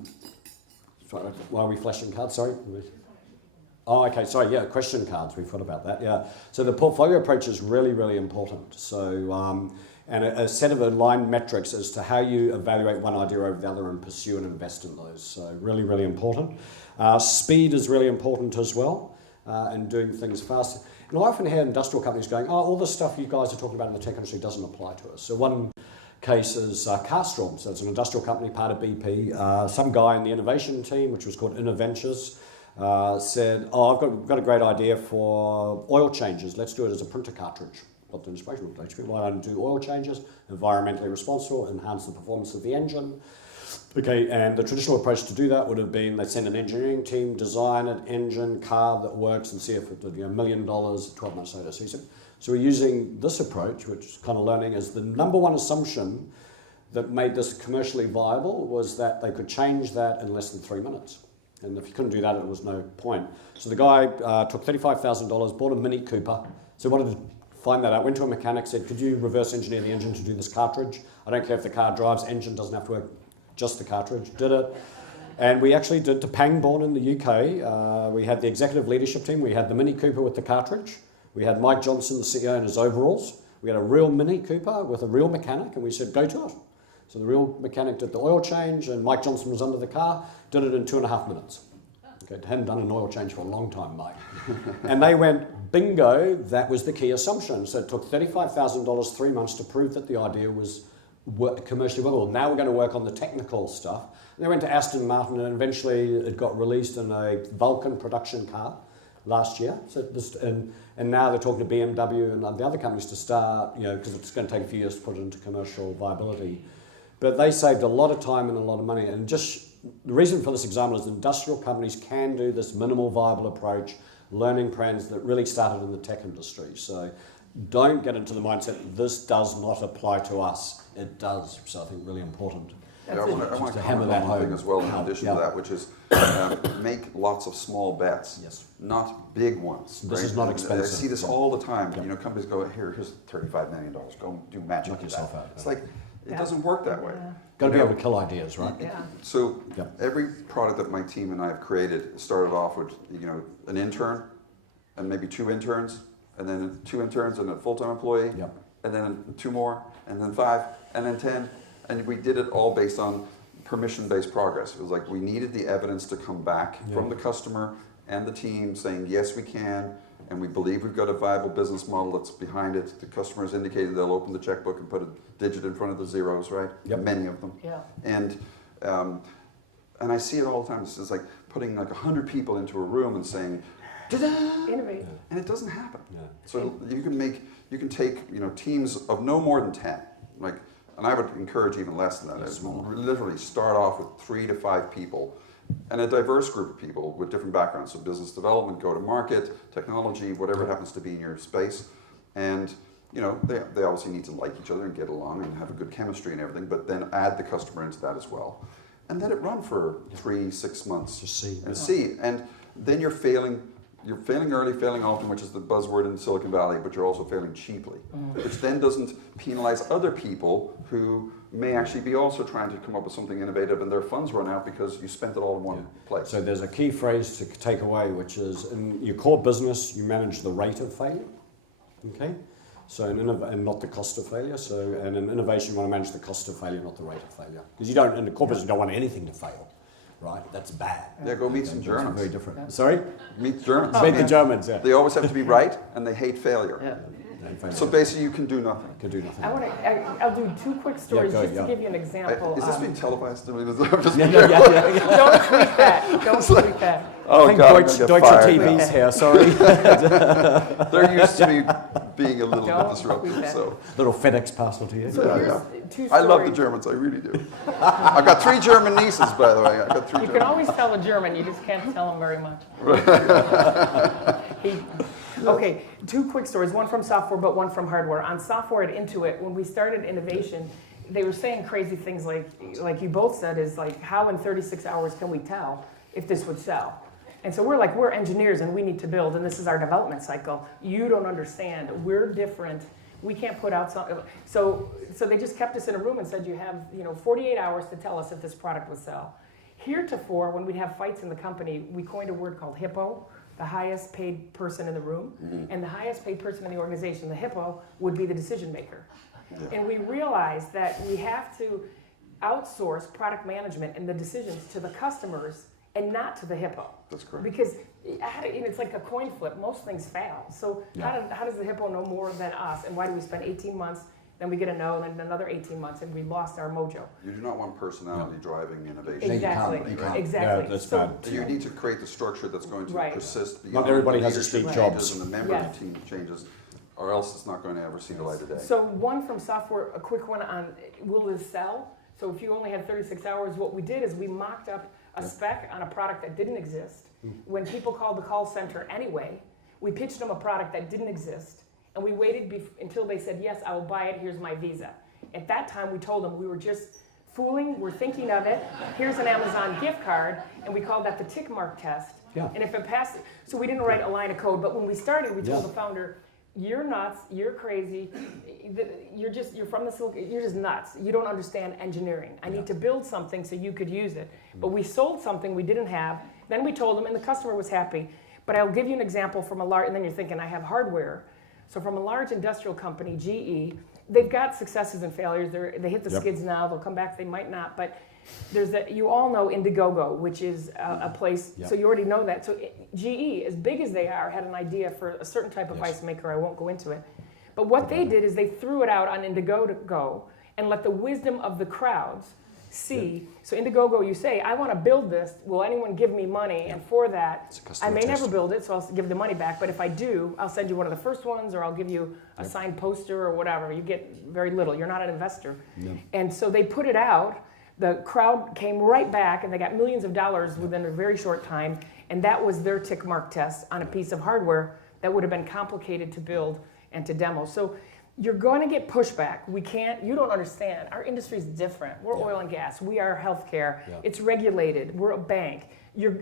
are we flashing cards? Sorry. Oh, okay. Sorry. Yeah, question cards. We thought about that. Yeah. So the portfolio approach is really, really important. So. And a set of aligned metrics as to how you evaluate one idea over the other and pursue and invest in those. So really, really important. Speed is really important as well, and doing things fast. And I often hear industrial companies going, all this stuff you guys are talking about in the tech industry doesn't apply to us. So one case is Carstrom. So it's an industrial company, part of BP. Some guy in the innovation team, which was called Innoventures, said, I've got a great idea for oil changes. Let's do it as a printer cartridge. Got the inspiration with HP. Why don't do oil changes, environmentally responsible, enhance the performance of the engine. Okay, and the traditional approach to do that would have been they'd send an engineering team, design an engine, car that works, and see if it did $1 million 12 months later. So we're using this approach, which is kind of learning, as the number one assumption that made this commercially viable was that they could change that in less than 3 minutes. And if you couldn't do that, it was no point. So the guy took $35,000, bought a Mini Cooper. So he wanted to find that out. Went to a mechanic, said, could you reverse engineer the engine to do this cartridge? I don't care if the car drives, engine doesn't have to work, just the cartridge. Did it. And we actually did to Pangbourne in the UK. We had the executive leadership team. We had the Mini Cooper with the cartridge. We had Mike Johnson, the CEO, in his overalls. We had a real Mini Cooper with a real mechanic, and we said, go to it. So the real mechanic did the oil change, and Mike Johnson was under the car, did it in 2.5 minutes. Okay, hadn't done an oil change for a long time, Mike. And they went, bingo, that was the key assumption. So it took $35,000, 3 months to prove that the idea was commercially viable. Now we're going to work on the technical stuff. And they went to Aston Martin, and eventually it got released in a Vulcan production car last year. So and now they're talking to BMW and the other companies to start, because it's going to take a few years to put it into commercial viability. But they saved a lot of time and a lot of money. And just the reason for this example is industrial companies can do this minimal viable approach, learning trends that really started in the tech industry. So don't get into the mindset, this does not apply to us. It does. So I think really important. Yeah, I want to hammer comment that on one home. thing as well in addition to that, which is make lots of small bets, not big ones. This right? is not And expensive. I see this all the time. Companies go, here's $35 million, go do magic Knock with yourself that. out. It's like, it doesn't work that way. Got to be able to kill ideas, right? Yeah. So every product that my team and I have created started off with an intern and maybe 2 interns, and then 2 interns and a full-time employee, and then 2 more, and then 5, and then 10, and we did it all based on permission-based progress. It was like we needed the evidence to come back from the customer and the team saying, yes, we can, and we believe we've got a viable business model that's behind it. The customers indicated they'll open the checkbook and put a digit in front of the zeros, right? Many of them. Yeah. And I see it all the time. It's just like putting like 100 people into a room and saying, "Ta-da!" Innovate. And it doesn't happen. So you can take teams of no more than 10, and I would encourage even less than that. Literally start off with 3 to 5 people, and a diverse group of people with different backgrounds. So business development, go to market, technology, whatever it happens to be in your space, and they obviously need to like each other and get along and have a good chemistry and everything. But then add the customer into that as well, and let it run for 3-6 months. Just see. And then you're failing. You're failing early, failing often, which is the buzzword in Silicon Valley, but you're also failing cheaply, which then doesn't penalize other people who may actually be also trying to come up with something innovative and their funds run out because you spent it all in one place. So there's a key phrase to take away, which is in your core business, you manage the rate of failure, okay? So and not the cost of failure. So and in innovation, you want to manage the cost of failure, not the rate of failure. Because in the core business, you don't want anything to fail. Right, that's bad. Yeah, go meet some Germans. Very different. Sorry? Meet Germans. Meet the Germans, yeah. They always have to be right, and they hate failure. Yeah. So basically, you can do nothing. Can do nothing. I'll do 2 quick stories go, just to give you an example. Is this being televised? I'm just Don't tweet that. Don't tweet that. Oh, I think God, Deutsche TV's here, sorry. They're used to me being a little bit Don't disruptive, tweet that. so. Little FedEx parcel to you. So here's 2 stories. I love the Germans, I really do. I've got 3 German nieces, by the way. I've got 3 You German. can always tell a German, you just can't tell him very much. Okay, 2 quick stories, one from software, but one from hardware. On software at Intuit, when we started innovation, they were saying crazy things like you both said, is like, how in 36 hours can we tell if this would sell? And so we're engineers and we need to build, and this is our development cycle. You don't understand, we're different. We can't put out something. So they just kept us in a room and said, you have 48 hours to tell us if this product would sell. Heretofore, when we'd have fights in the company, we coined a word called HIPPO, the highest paid person in the room, and the highest paid person in the organization, the HIPPO, would be the decision maker. Yeah. And we realized that we have to outsource product management and the decisions to the customers and not to the HIPPO. That's correct. Because it's like a coin flip. Most things fail. So how does the HIPPO know more than us? And why do we spend 18 months, then we get a no, then another 18 months, and we lost our mojo? You do not want personality driving innovation. Exactly. You can't. Exactly. Yeah, that's so, bad. You need to create the structure that's going to persist beyond Not everybody the has a leadership Steve changes Jobs. and the member of the team changes, or else it's not going to ever see the light of day. So one from software, a quick one on will this sell? So if you only had 36 hours, what we did is we mocked up a spec on a product that didn't exist. When people called the call center anyway, we pitched them a product that didn't exist, and we waited until they said, yes, I will buy it, here's my Visa. At that time, we told them we were just fooling, we're thinking of it, here's an Amazon gift card, and we called that the tick mark test. Yeah. And if it passed, so we didn't write a line of code, but when we started, we told the founder, you're nuts, you're crazy, you're from the Silicon, you're just nuts. You don't understand engineering. I need to build something so you could use it. But we sold something we didn't have, then we told them, and the customer was happy. But I'll give you an example from a large, and then you're thinking, I have hardware. So from a large industrial company, GE, they've got successes and failures. They hit the skids now, they'll come back, they might not, but there's that, you all know Indiegogo, which is a place, so you already know that. So GE, as big as they are, had an idea for a certain type of ice maker, I won't go into it. But what they did is they threw it out on Indiegogo and let the wisdom of the crowds see. So Indiegogo, you say, I want to build this, will anyone give me money? And for that, I may never build it, so I'll give the money back, but if I do, I'll send you one of the first ones, or I'll give you a signed poster or whatever. You get very little, you're not an investor. And so they put it out, the crowd came right back, and they got millions of dollars within a very short time, and that was their tick mark test on a piece of hardware that would have been complicated to build and to demo. So you're going to get pushback. You don't understand. Our industry is different. We're oil and gas. We are healthcare. It's regulated. We're a bank.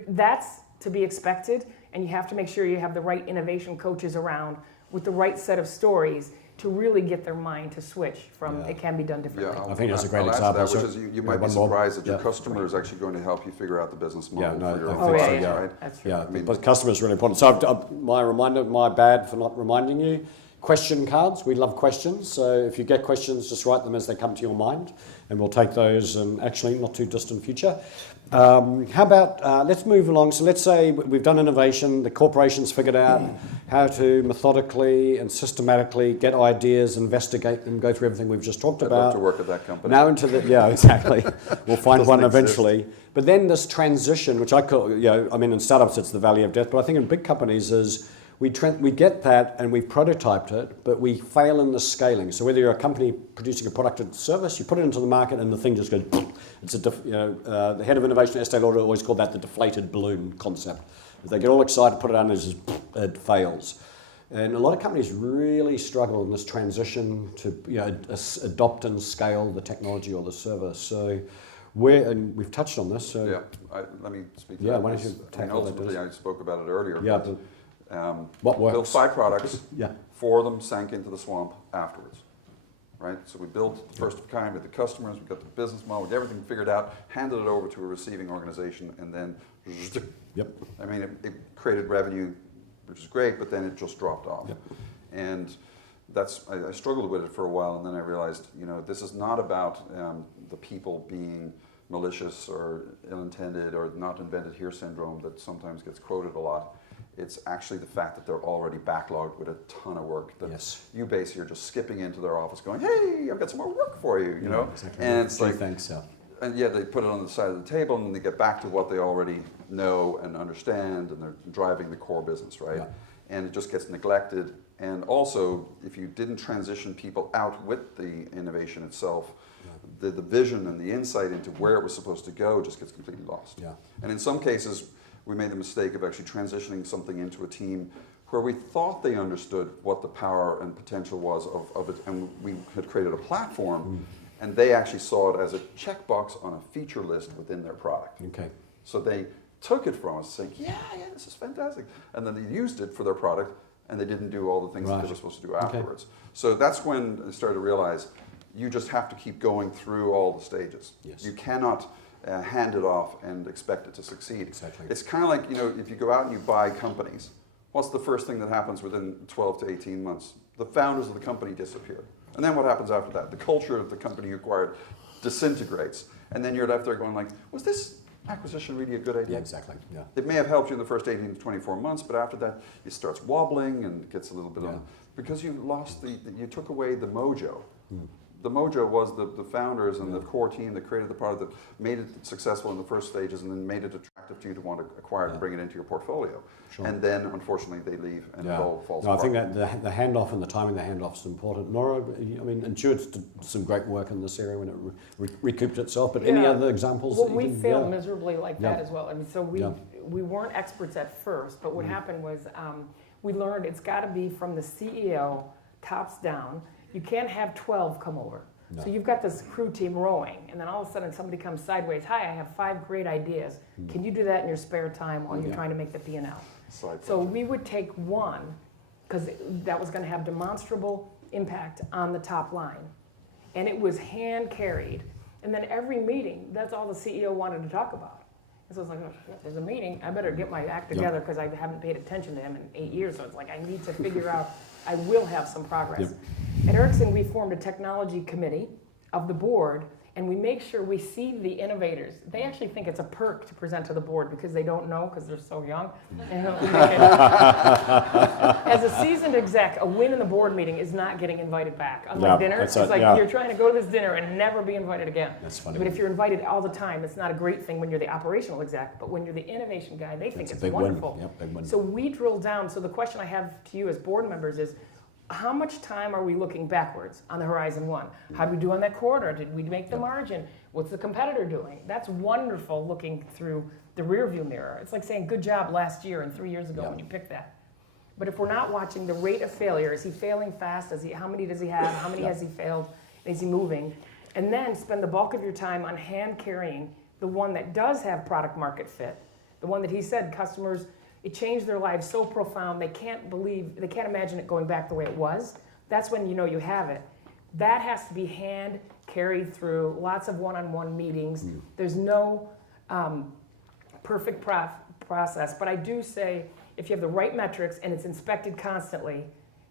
That's to be expected, and you have to make sure you have the right innovation coaches around with the right set of stories to really get their mind to switch from it can be done differently. I think that's a great example. That, which is you might be surprised that your customer is actually going to help you figure out the business model for your own products, right? That's true. I mean, but customers are really important. So my bad for not reminding you. Question cards, we love questions, so if you get questions, just write them as they come to your mind, and we'll take those actually not too distant future. How about, let's move along. So let's say we've done innovation, the corporation's figured out how to methodically and systematically get ideas, investigate them, go through everything we've just talked about. I'd love to work at that company. Now into the, exactly. We'll find one eventually. But then this transition, which I call, in startups it's the valley of death, but I think in big companies is, we get that and we've prototyped it, but we fail in the scaling. So whether you're a company producing a product or service, you put it into the market and the thing just goes, it's the head of innovation at Estee Lauder always called that the deflated balloon concept. If they get all excited, put it on, it fails. And a lot of companies really struggle in this transition to adopt and scale the technology or the service. So and we've touched on this. So let me speak to that. Why don't you tackle that? Ultimately, I spoke about it earlier. What works? Built 5 products, 4 of them sank into the swamp afterwards, right? So we built the first of kind with the customers, we got the business model, we got everything figured out, handed it over to a receiving organization, and then, I mean, it created revenue, which is great, but then it just dropped off. And I struggled with it for a while, and then I realized, this is not about the people being malicious or ill-intended or not invented here syndrome that sometimes gets quoted a lot. It's actually the fact that they're already backlogged with a ton of work that you basically are just skipping into their office going, hey, I've got some more work for you, you know? Exactly. And it's like, thanks, and they put it on the side of the table and then they get back to what they already know and understand and they're driving the core business, right? And it just gets neglected. And also, if you didn't transition people out with the innovation itself, the vision and the insight into where it was supposed to go just gets completely lost. And in some cases, we made the mistake of actually transitioning something into a team where we thought they understood what the power and potential was of it, and we had created a platform, and they actually saw it as a checkbox on a feature list within their product. So they took it from us saying, yeah, this is fantastic. And then they used it for their product, and they didn't do all the things that they were supposed to do afterwards. So that's when I started to realize you just have to keep going through all the stages. You cannot hand it off and expect it to succeed. It's kind of like, if you go out and you buy companies, what's the first thing that happens within 12 to 18 months? The founders of the company disappear. And then what happens after that? The culture of the company you acquired disintegrates. And then you're left there going like, was this acquisition really a good idea? It may have helped you in the first 18 to 24 months, but after that it starts wobbling and gets a little bit on, because you lost you took away the mojo. the mojo was the founders and the core team that created the product that made it successful in the first stages and then made it attractive to you to want to acquire it and bring it into your portfolio. Sure. And then, unfortunately, they leave and it all falls No, I apart. think that the handoff and the timing of the handoff is important. Nora, I mean, Intuit did some great work in this area when it recouped itself, but any Yeah. other examples? Well, that you we can- failed miserably like that Yeah. as well. I mean, so we weren't experts at first, but what happened was we learned it's got to be from the CEO tops down. You can't have 12 come over. No. So you've got this crew team rowing, and then all of a sudden somebody comes sideways. Hi, I have 5 great ideas. Can you do that in your spare time while you're Yeah. trying to make the P&L? Side So project. we would take one, because that was going to have demonstrable impact on the top line. And it was hand carried. And then every meeting, that's all the CEO wanted to talk about. And so it's like, oh, shit, there's a meeting, I better get my act together because I haven't paid attention to him in 8 years. So it's like, I need to figure out, I will have some progress. Yep. At Ericcson, we formed a technology committee of the board, and we make sure we see the innovators. They actually think it's a perk to present to the board because they don't know because they're so young. And we make it- As a seasoned exec, a win in the board meeting is not getting invited back. Unlike Yeah, dinner, that's it's it, like yeah. you're trying to go to this dinner and never be invited again. That's funny. But if you're invited all the time, it's not a great thing when you're the operational exec. But when you're the innovation guy, they think That's a it's big wonderful. win. Yep, big win. So we drill down. So the question I have to you as board members is, how much time are we looking backwards on the horizon one? How did we do on that quarter? Did we make the margin? What's the competitor doing? That's wonderful looking through the rearview mirror. It's like saying good job last year and 3 years ago Yeah. when you picked that. But if we're not watching the rate of failure, is he failing fast? How many does he have? How many Yeah. has he failed? Is he moving? And then spend the bulk of your time on hand carrying the one that does have product market fit. The one that he said customers, it changed their lives so profound they can't imagine it going back the way it was. That's when you know you have it. That has to be hand carried through lots of one-on-one meetings. There's no perfect process, but I do say if you have the right metrics and it's inspected constantly,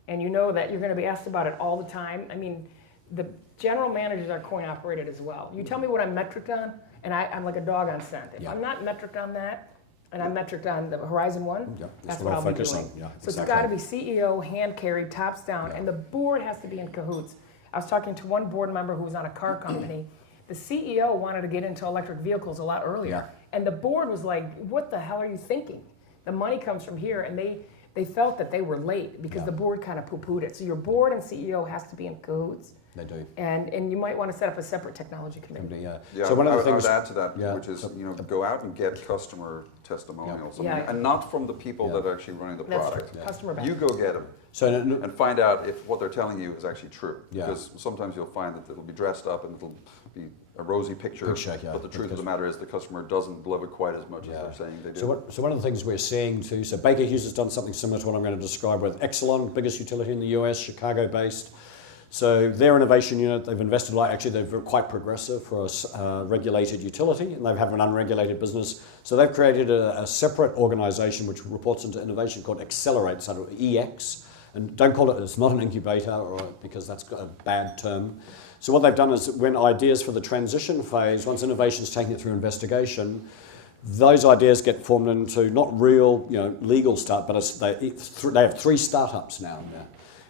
and you know that you're going to be asked about it all the time. I mean, the general managers are coin operated as well. You tell me what I'm metriced on, and I'm like a dog on scent. If Yeah. I'm not metriced on that, and I'm metriced on the horizon one, Yeah, that's what I'll be focus doing. on. Yeah, So it's exactly. got to be CEO, hand carried, tops down, Yeah. and the board has to be in cahoots. I was talking to one board member who was on a car company. The CEO wanted to get into electric vehicles a lot earlier. Yeah. And the board was like, what the hell are you thinking? The money comes from here, and they felt that they were late because Yeah. the board kind of poo-pooed it. So your board and CEO has to be in cahoots. They do. And you might want to set up a separate technology committee. Company, yeah. Yeah, So one of the I things. would add to that, Yeah. which is, So- go out and get customer testimonials. I mean, Yeah. and not from the people Yeah. that are actually running the That's product. true. Customer back. You go get them So and find out if what they're telling you is actually true. Yeah. Because sometimes you'll find that it'll be dressed up and it'll be a rosy picture, Yeah. but the truth of the matter is the customer doesn't deliver quite as much as they're saying they do. So one of the things we're seeing too, so Baker Hughes has done something similar to what I'm going to describe with Exelon, biggest utility in the US, Chicago-based. So their innovation unit, they've invested they're quite progressive for a regulated utility, and they have an unregulated business. So they've created a separate organization which reports into innovation called Accelerate, so EX. And don't call it's not an incubator because that's got a bad term. So what they've done is when ideas for the transition phase, once innovation's taking it through investigation, those ideas get formed into not real, legal stuff, but they have 3 startups now.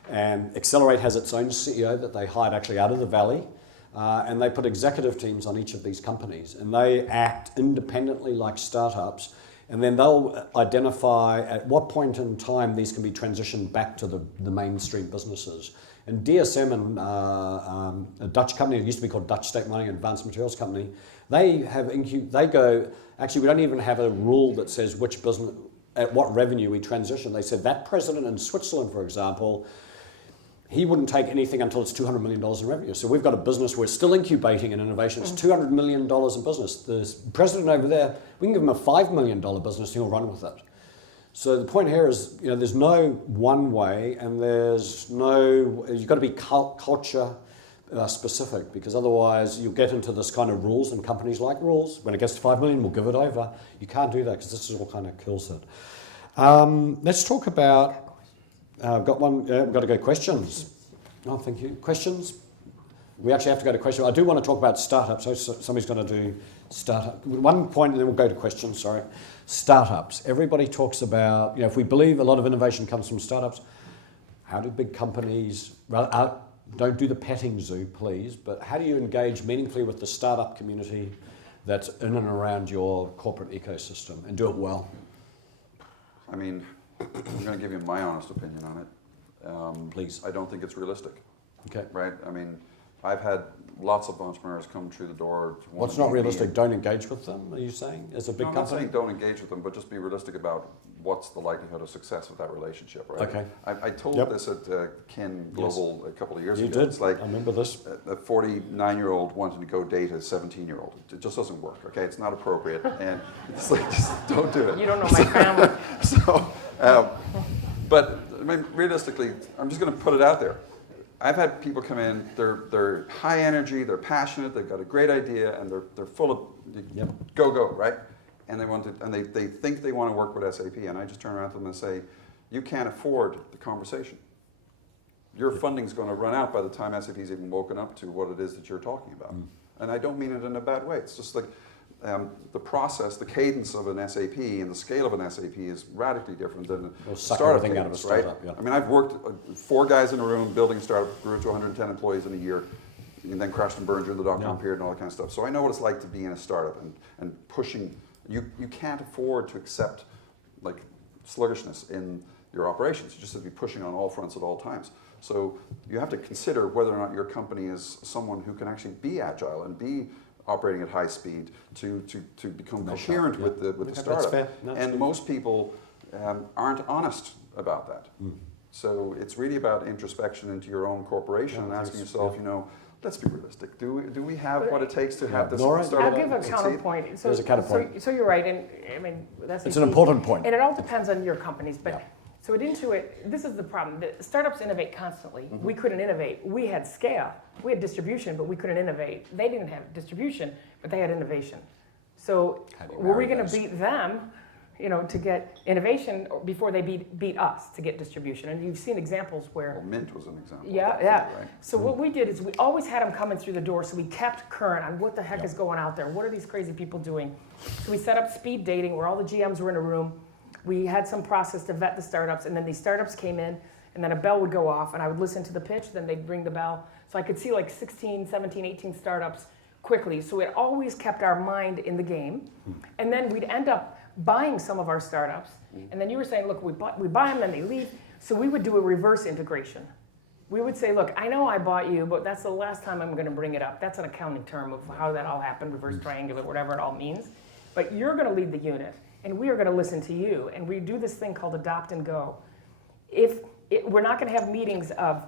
And Accelerate has its own CEO that they hired actually out of the Valley, and they put executive teams on each of these companies, and they act independently like startups, and then they'll identify at what point in time these can be transitioned back to the mainstream businesses. And DSM, and a Dutch company, it used to be called Dutch State Mining Advanced Materials Company, they go, actually we don't even have a rule that says which business, at what revenue we transition. They said that president in Switzerland, for example, he wouldn't take anything until it's $200 million in revenue. So we've got a business, we're still incubating in innovation. It's $200 million in business. The president over there, we can give him a $5 million business, he'll run with it. So the point here is, there's no one way, and you've got to be culture specific, because otherwise you'll get into this kind of rules, and companies like rules. When it gets to 5 million, we'll give it over. You can't do that because this is what kind of kills it. Let's talk about, I've got one, we've got to go questions. No, thank you. Questions? We actually have to go to questions. I do want to talk about startups, so somebody's going to do startup. One point and then we'll go to questions, sorry. Startups. Everybody talks about, if we believe a lot of innovation comes from startups, how do big companies, don't do the petting zoo, please, but how do you engage meaningfully with the startup community that's in and around your corporate ecosystem and do it well? I mean, I'm going to give you my honest opinion on it. Please. I don't think it's realistic. Okay. Right? I mean, I've had lots of entrepreneurs come through the door. What's not realistic? Don't engage with them, are you saying, as a big I'm company? not saying don't engage with them, but just be realistic about what's the likelihood of success with that relationship, right? Okay. I told this at Kin Global a couple of years You ago. did. It's like I remember this. a 49-year-old wanting to go date a 17-year-old. It just doesn't work, okay? It's not appropriate, and it's like, just don't do it. You don't know my family. But I mean, realistically, I'm just going to put it out there. I've had people come in, they're high energy, they're passionate, they've got a great idea, and they're full of go, right? And they think they want to work with SAP, and I just turn around to them and say, you can't afford the conversation. Your funding's going to run out by the time SAP's even woken up to what it is that you're talking about. And I don't mean it in a bad way. It's just like the process, the cadence of an SAP and the scale of an SAP is radically different than a startup cadence, out of a startup, right? I mean, I've worked 4 guys in a room building a startup, grew to 110 employees in a year, and then crashed and burned during the dot-com period and all that kind of stuff. So I know what it's like to be in a startup and pushing. You can't afford to accept like sluggishness in your operations. You just have to be pushing on all fronts at all times. So you have to consider whether or not your company is someone who can actually be agile and be operating at high speed to become coherent with the startup. And most people aren't honest about that. So it's really about introspection into your own corporation and asking yourself, let's be realistic. Do we have what it takes to have this startup? I'll give a counterpoint. There's a counterpoint. So you're right, and I mean that's it's an important point. And it all depends on your companies, but. So at Intuit, this is the problem. The startups innovate constantly. We couldn't innovate. We had scale. We had distribution, but we couldn't innovate. They didn't have distribution, but they had innovation. So were we going to beat them, to get innovation before they beat us to get distribution? And you've seen examples where... Well, Mint was an example. Yeah. Right? So what we did is we always had them coming through the door, so we kept current on what the heck is going out there. What are these crazy people doing? So we set up speed dating where all the GMs were in a room. We had some process to vet the startups, and then these startups came in, and then a bell would go off, and I would listen to the pitch, then they'd ring the bell. So I could see like 16, 17, 18 startups quickly. So it always kept our mind in the game. And then we'd end up buying some of our startups. And then you were saying, look, we buy them, then they leave. So we would do a reverse integration. We would say, look, I know I bought you, but that's the last time I'm going to bring it up. That's an accounting term of how that all happened, reverse triangular, whatever it all means. But you're going to lead the unit. And we are going to listen to you. And we do this thing called adopt and go. We're not going to have meetings of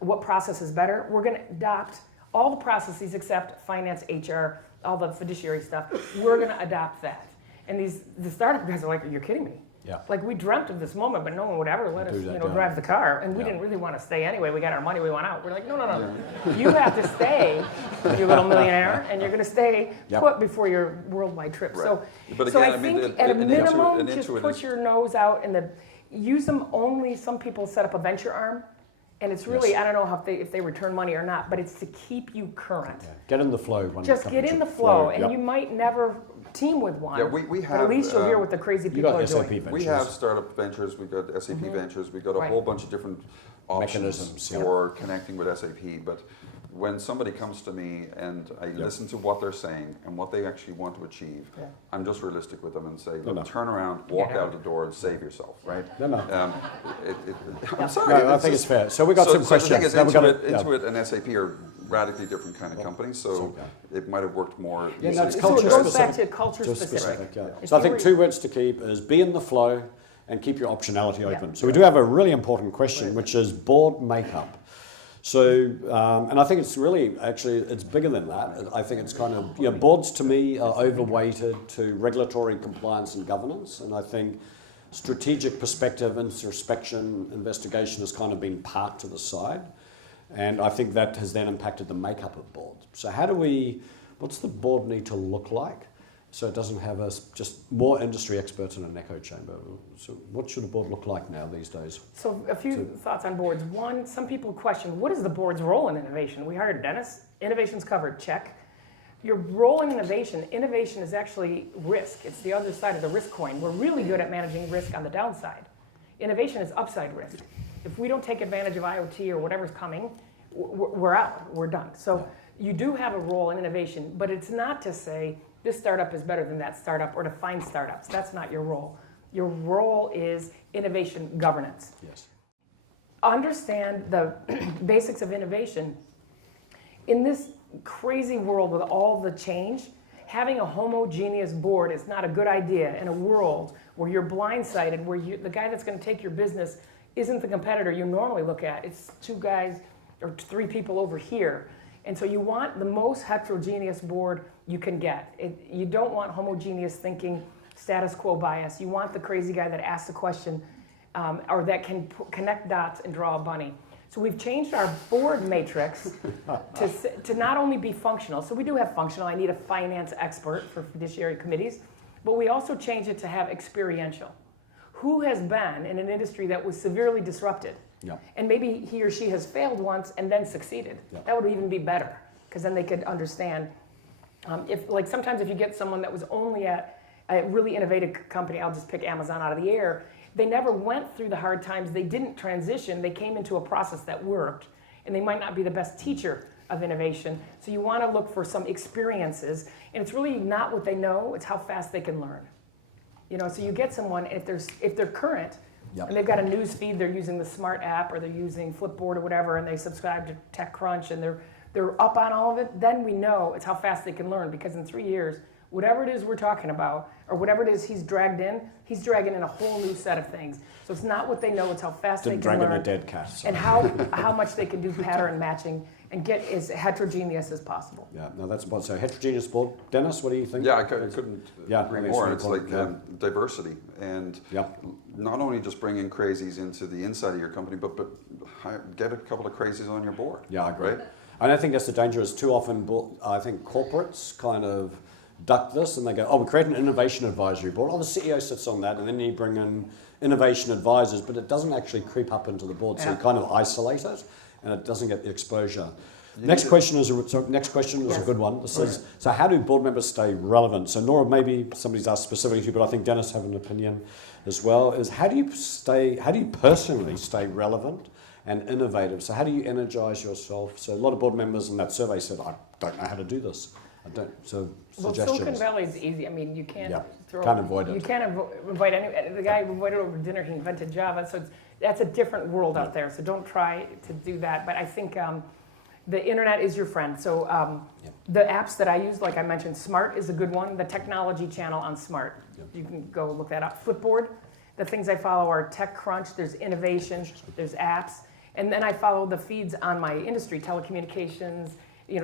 what process is better. We're going to adopt all the processes except finance, HR, all the fiduciary stuff. We're going to adopt that. And the startup guys are like, you're kidding me. Yeah. Like we dreamt of this moment, but no one would ever let us drive the car. And we didn't really want to stay anyway. We got our money, we went out. We're like, no. You have to stay, you little millionaire, and you're going to stay put before your worldwide trip. Right. So I think at a minimum, just put your nose out and use them only. Some people set up a venture arm. And it's really, I don't know if they return money or not, but it's to keep you current. Yeah. Get in the flow. Just get in the flow, and you might never team with one. Yeah, we have. But at least you'll hear what the crazy people are doing. Ventures. We have startup ventures. We've got SAP Ventures. We've got a whole bunch of different options for connecting with SAP. But when somebody comes to me and I listen to what they're saying and what they actually want to achieve, I'm just realistic with them and say, look, turn around, walk out the door, and save yourself, right? I'm sorry. No, I think it's fair. So we got some questions. The thing is, Intuit and SAP are radically different kind of companies, so it might have worked more. So it goes back to culture specific. So I think 2 words to keep is be in the flow and keep your optionality open. So we do have a really important question, which is board makeup. So, and I think it's really, actually, it's bigger than that. I think it's kind of, boards to me are overweighted to regulatory compliance and governance. And I think strategic perspective, introspection, investigation has kind of been parked to the side. And I think that has then impacted the makeup of boards. So what's the board need to look like so it doesn't have us just more industry experts in an echo chamber? So what should a board look like now these days? So a few thoughts on boards. One, some people question, what is the board's role in innovation? We hired Dennis. Innovation's covered, check. Your role in innovation is actually risk. It's the other side of the risk coin. We're really good at managing risk on the downside. Innovation is upside risk. If we don't take advantage of IoT or whatever's coming, we're out, we're done. So you do have a role in innovation, but it's not to say this startup is better than that startup or to find startups. That's not your role. Your role is innovation governance. Yes. Understand the basics of innovation. In this crazy world with all the change, having a homogeneous board is not a good idea in a world where you're blindsided, where the guy that's going to take your business isn't the competitor you normally look at. It's 2 guys or 3 people over here. And so you want the most heterogeneous board you can get. You don't want homogeneous thinking, status quo bias. You want the crazy guy that asks a question or that can connect dots and draw a bunny. So we've changed our board matrix to not only be functional. So we do have functional. I need a finance expert for fiduciary committees. But we also changed it to have experiential. Who has been in an industry that was severely disrupted? Yeah. And maybe he or she has failed once and then succeeded. Yeah. That would even be better, because then they could understand. Sometimes if you get someone that was only at a really innovative company, I'll just pick Amazon out of the air, they never went through the hard times, they didn't transition, they came into a process that worked, and they might not be the best teacher of innovation. So you want to look for some experiences, and it's really not what they know, it's how fast they can learn. So you get someone, if they're current, Yep. and they've got a news feed, they're using the Smart app or they're using Flipboard or whatever, and they subscribe to TechCrunch and they're up on all of it, then we know it's how fast they can learn, because in 3 years, whatever it is we're talking about, or whatever it is he's dragging in a whole new set of things. So it's not what they know, it's how fast Didn't they can drag learn. in a dead cat. So. And how much they can do pattern matching and get as heterogeneous as possible. Yeah, no, that's about so heterogeneous board. Dennis, what do you think? Yeah, I couldn't agree it's more. really It's like important, diversity, and not only just bring in crazies into the inside of your company, but get a couple of crazies on your board. Yeah, I agree. Right? And I think that's the danger is too often, I think corporates kind of duck this and they go, we create an innovation advisory board. The CEO sits on that, and then you bring in innovation advisors, but it doesn't actually creep up into the board. So you kind of isolate it, and it doesn't get the exposure. Next question is a good one. This says, so how do board members stay relevant? So Nora, maybe somebody's asked specifically to you, but I think Dennis have an opinion as well, is how do you personally stay relevant and innovative? So how do you energize yourself? So a lot of board members in that survey said, I don't know how to do this. I don't. So Well, suggestions. Silicon Valley is easy. I mean, you can't can't avoid it. You can't avoid any. The guy who avoided over dinner, he invented Java. So that's a different world out there. So don't try to do that. But I think the internet is your friend. So the apps that I use, like I mentioned, Smart is a good one. The technology channel on Smart. You can go look that up. Flipboard. The things I follow are TechCrunch. There's innovation. There's apps. And then I follow the feeds on my industry, telecommunications.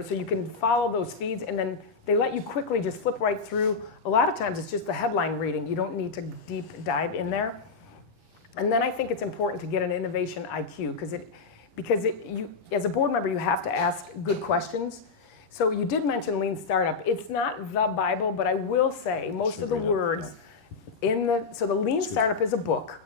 So you can follow those feeds, and then they let you quickly just flip right through. A lot of times it's just the headline reading. You don't need to deep dive in there. And then I think it's important to get an innovation IQ, because you as a board member, you have to ask good questions. So you did mention Lean Startup. It's not the Bible, but I will say most of the words so the Lean Startup is a book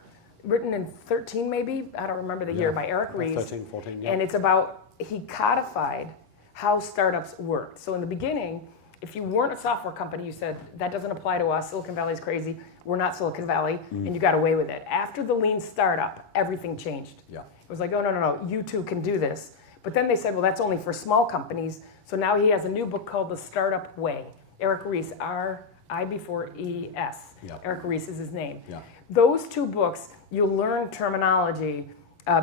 written in 13 maybe, I don't remember the year, by Ericcson. 13, 14, And it's about, he codified how startups worked. So in the beginning, if you weren't a software company, you said, that doesn't apply to us, Silicon Valley's crazy, we're not Silicon Valley, and you got away with it. After the Lean Startup, everything changed. Yeah. It was like, oh, no, you too can do this. But then they said, well, that's only for small companies. So now he has a new book called The Startup Way. Eric Ries, R-I-before-E-S. Yeah. Eric Ries is his name. Yeah. Those 2 books, you'll learn terminology,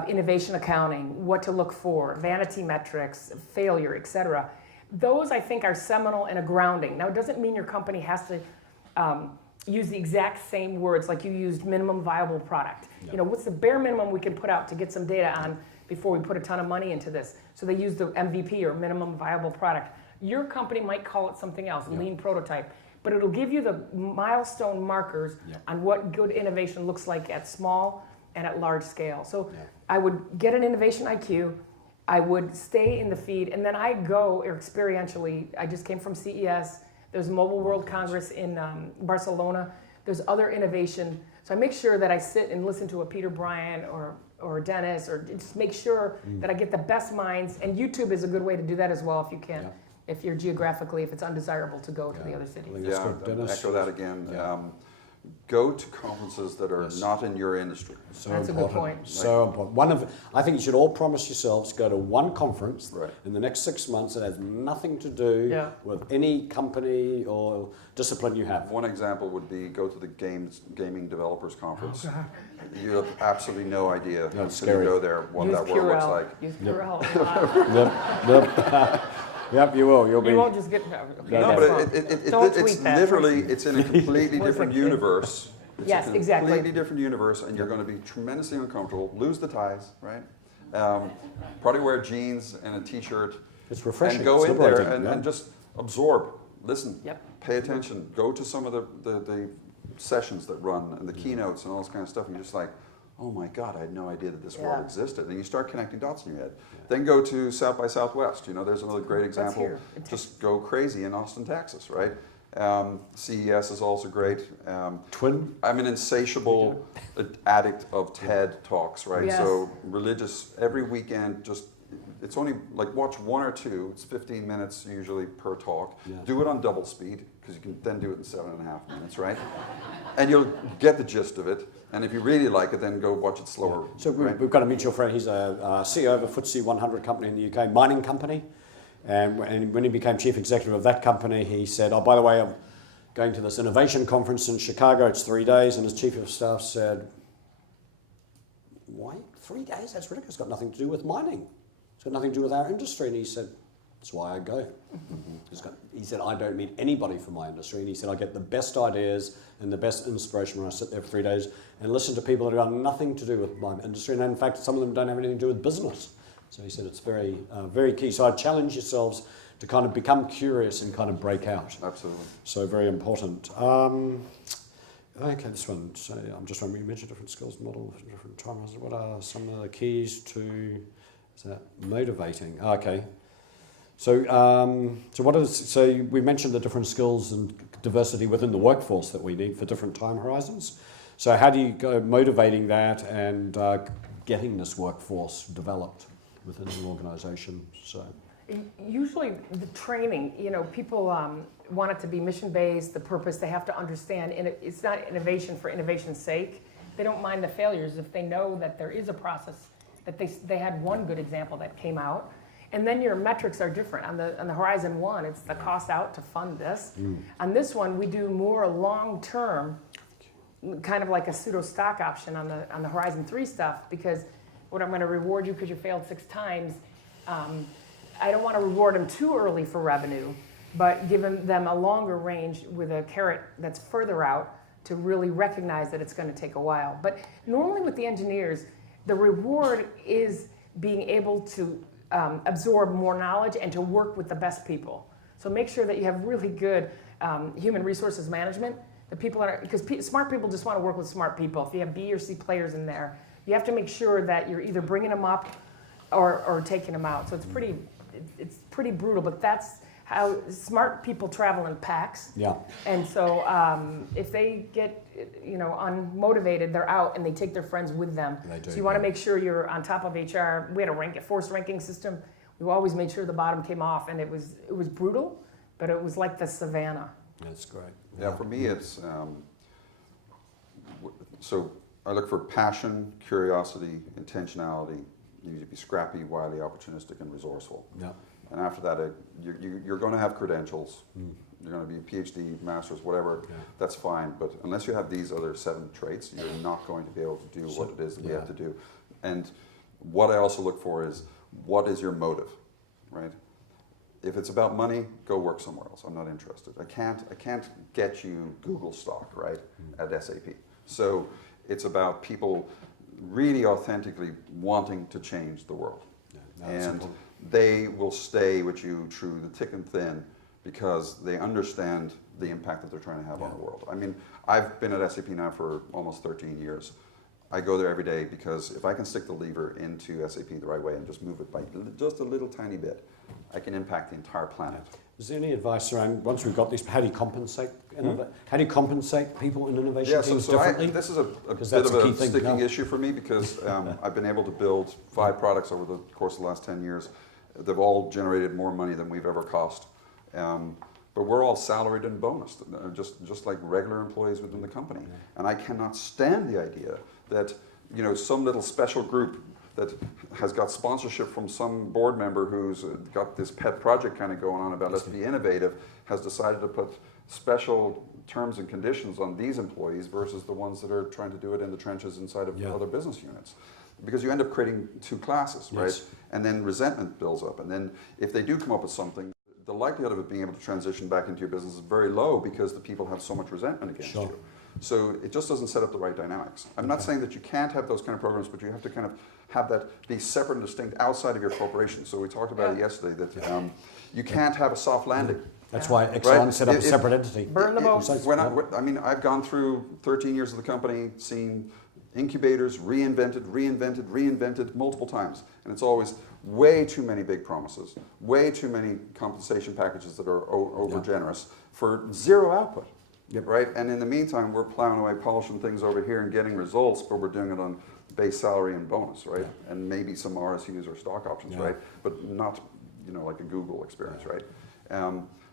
innovation accounting, what to look for, vanity metrics, failure, etc. Those, I think, are seminal and a grounding. Now, it doesn't mean your company has to use the exact same words, like you used minimum viable product. Yeah. What's the bare minimum we can put out to get some data on before we put a ton of money into this? So they use the MVP, or minimum viable product. Your company might call it something else, lean prototype, but it'll give you the milestone markers on what good innovation looks like at small and at large scale. So I would get an innovation IQ, I would stay in the feed, and then I go experientially. I just came from CES, there's Mobile World Congress in Barcelona, there's other innovation. So I make sure that I sit and listen to a Peter Bryant or Dennis, or just make sure that I get the best minds, and YouTube is a good way to do that as well if you can. If you're geographically, if it's undesirable to go to the other cities. Yeah, I'd echo that again. go to conferences that are not in your industry. So That's a good important. point. So important. I think you should all promise yourselves go to one conference Right. in the next 6 months that has nothing to do Yeah. with any company or discipline you have. One example would be go to the gaming developers conference. Oh, You have absolutely no idea No, it's until you scary. go there what Use that world looks Purell. like. Use Yep. Purell. Yep. Yep, you will. You'll be. You won't just get. Okay, No, No, that's but fine. Don't it's tweet that. literally, it's in a completely Where's different the kid? universe. It's Yes, a exactly. completely different universe, and you're going to be tremendously uncomfortable. Lose the ties, right? Probably wear jeans and a t-shirt. It's refreshing. And go It's in there liberating, yeah. and just absorb. Listen. Yep. Pay attention. Go to some of the sessions that run and the keynotes and all this kind of stuff. And you're just like, oh my God, I had no idea that this world Yeah. existed. And you start connecting dots in your head. Then go to South by Southwest. You know, there's another great example. here. Just go crazy in Austin, Texas, right? CES is also great. Twin. I'm an insatiable addict of TED Talks, right? Yes. So religious, every weekend, just, it's only like watch one or two, it's 15 minutes usually per talk. Yeah. Do it on double speed, because you can then do it in 7.5 minutes, right? And you'll get the gist of it. And if you really like it, then go watch it slower. So right? we've got a mutual friend. He's a CEO of a FTSE 100 company in the UK, mining company. And when he became chief executive of that company, he said, oh, by the way, I'm going to this innovation conference in Chicago. It's 3 days. And his chief of staff said, why 3 days? That's ridiculous. It's got nothing to do with mining. It's got nothing to do with our industry. And he said, that's why I go. He said, I don't meet anybody from my industry. And he said, I get the best ideas and the best inspiration when I sit there for 3 days and listen to people that have got nothing to do with my industry. And in fact, some of them don't have anything to do with business. So he said it's very, very key. So I challenge yourselves to kind of become curious and kind of break out. Absolutely. So very important. Okay, this one. So I'm just wondering, you mentioned different skills model, different time. What are some of the keys to motivating? Okay. So, so we mentioned the different skills and diversity within the workforce that we need for different time horizons. So how do you go motivating that and getting this workforce developed within an organization? So Usually the training, you know, people want it to be mission-based, the purpose, they have to understand, and it's not innovation for innovation's sake. They don't mind the failures if they know that there is a process, that they had one good example that came out. And then your metrics are different. On the Horizon 1, it's the cost out to fund this. On this one, we do more long-term, kind of like a pseudo stock option on the Horizon 3 stuff, because what I'm going to reward you because you failed 6 times, I don't want to reward them too early for revenue, but giving them a longer range with a carrot that's further out to really recognize that it's going to take a while. But normally with the engineers, the reward is being able to absorb more knowledge and to work with the best people. So make sure that you have really good human resources management. The people are, because smart people just want to work with smart people. If you have B or C players in there, you have to make sure that you're either bringing them up or taking them out. So it's pretty brutal, but that's how smart people travel in packs. yeah. And so if they get, unmotivated, they're out and they take their friends with them. They do, So you want to yeah. make sure you're on top of HR. We had a forced ranking system. We always made sure the bottom came off, and it was brutal, but it was like the savannah. That's great. Yeah, for me it's, so I look for passion, curiosity, intentionality. You need to be scrappy, wily, opportunistic, and resourceful. Yeah. And after that, you're going to have credentials. You're going to be a PhD, master's, whatever. Yeah. That's fine. But unless you have these other 7 traits, you're not going to be able to do what it is that we have to do. And what I also look for is, what is your motive, right? If it's about money, go work somewhere else. I'm not interested. I can't get you Google stock, right, at SAP. So it's about people really authentically wanting to change the world. Yeah, no, that's And important. they will stay with you through the thick and thin because they understand the impact that they're trying to have on the world. I mean, I've been at SAP now for almost 13 years. I go there every day because if I can stick the lever into SAP the right way and just move it by just a little tiny bit, I can impact the entire planet. Is there any advice around, once we've got this, how do you compensate people in innovation teams differently? This is a 'Cause bit that's of a key a thing, sticking yeah. issue for me because I've been able to build 5 products over the course of the last 10 years. They've all generated more money than we've ever cost. but we're all salaried and bonused, just like regular employees within the company. And I cannot stand the idea that, you know, some little special group that has got sponsorship from some board member who's got this pet project kind of going on about let's be innovative, has decided to put special terms and conditions on these employees versus the ones that are trying to do it in the trenches inside of other business units. Because you end up creating two classes, right? And then resentment builds up. And then if they do come up with something, the likelihood of it being able to transition back into your business is very low because the people have so much resentment against you. So it just doesn't set up the right dynamics. I'm not saying that you can't have those kind of programs, but you have to kind of have that be separate and distinct outside of your corporation. So we talked about it yesterday, that you can't have a soft landing. That's why Ericcson set up a separate entity. Burn the boat. I mean, I've gone through 13 years of the company, seen incubators reinvented multiple times. And it's always way too many big promises, way too many compensation packages that are over generous for zero output. Right? And in the meantime, we're plowing away, polishing things over here and getting results, but we're doing it on base salary and bonus, right? And maybe some RSUs or stock options, right? But not, you know, like a Google experience, right?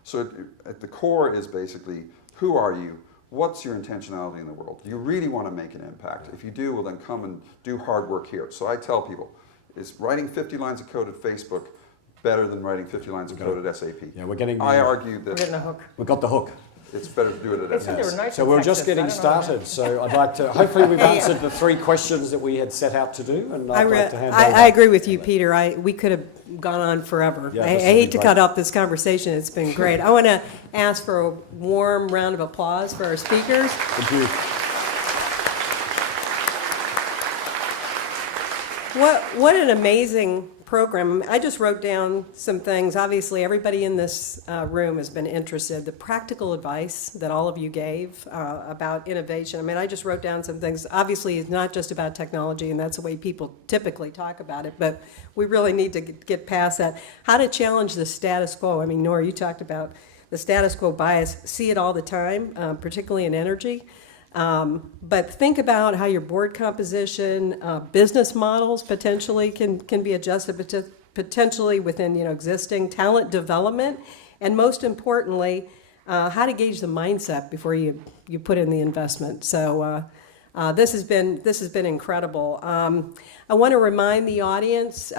So at the core is basically, who are you? What's your intentionality in the world? Do you really want to make an impact? If you do, well then come and do hard work here. So I tell people, is writing 50 lines of code at Facebook better than writing 50 lines of code at SAP? Yeah, we're getting. I argue that We're getting a hook. We got the hook. it's better to do it They at said they were SAP. nice So in we're Texas. just getting I don't know about started. So I'd like to, hopefully we've answered the 3 questions that we had set out to do, and I'd like to hand over. I agree with you, Peter. We could have gone on forever. Yeah, I this has hate been to great. cut off this conversation. It's been great. I want to ask for a warm round of applause for our speakers. Thank you. What an amazing program. I just wrote down some things. Obviously, everybody in this room has been interested. The practical advice that all of you gave about innovation. I mean, I just wrote down some things. Obviously, it's not just about technology, and that's the way people typically talk about it, but we really need to get past that. How to challenge the status quo. I mean, Nora, you talked about the status quo bias. See it all the time, particularly in energy. But think about how your board composition, business models potentially can be adjusted, potentially within existing talent development, and most importantly, how to gauge the mindset before you put in the investment. So this has been incredible. I want to remind the audience,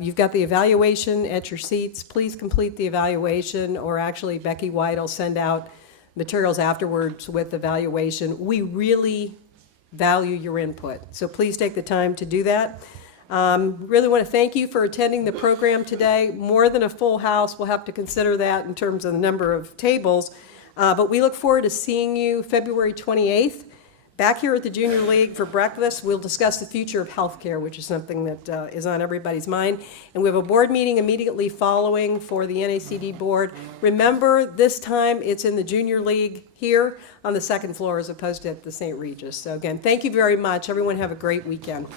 you've got the evaluation at your seats. Please complete the evaluation, or actually Becky White will send out materials afterwards with evaluation. We really value your input, so please take the time to do that. Really want to thank you for attending the program today. More than a full house, we'll have to consider that in terms of the number of tables, but we look forward to seeing you February 28th back here at the Junior League for breakfast. We'll discuss the future of healthcare, which is something that is on everybody's mind. And we have a board meeting immediately following for the NACD board. Remember, this time it's in the Junior League here on the second floor as opposed to at the St. Regis. So again, thank you very much. Everyone have a great weekend.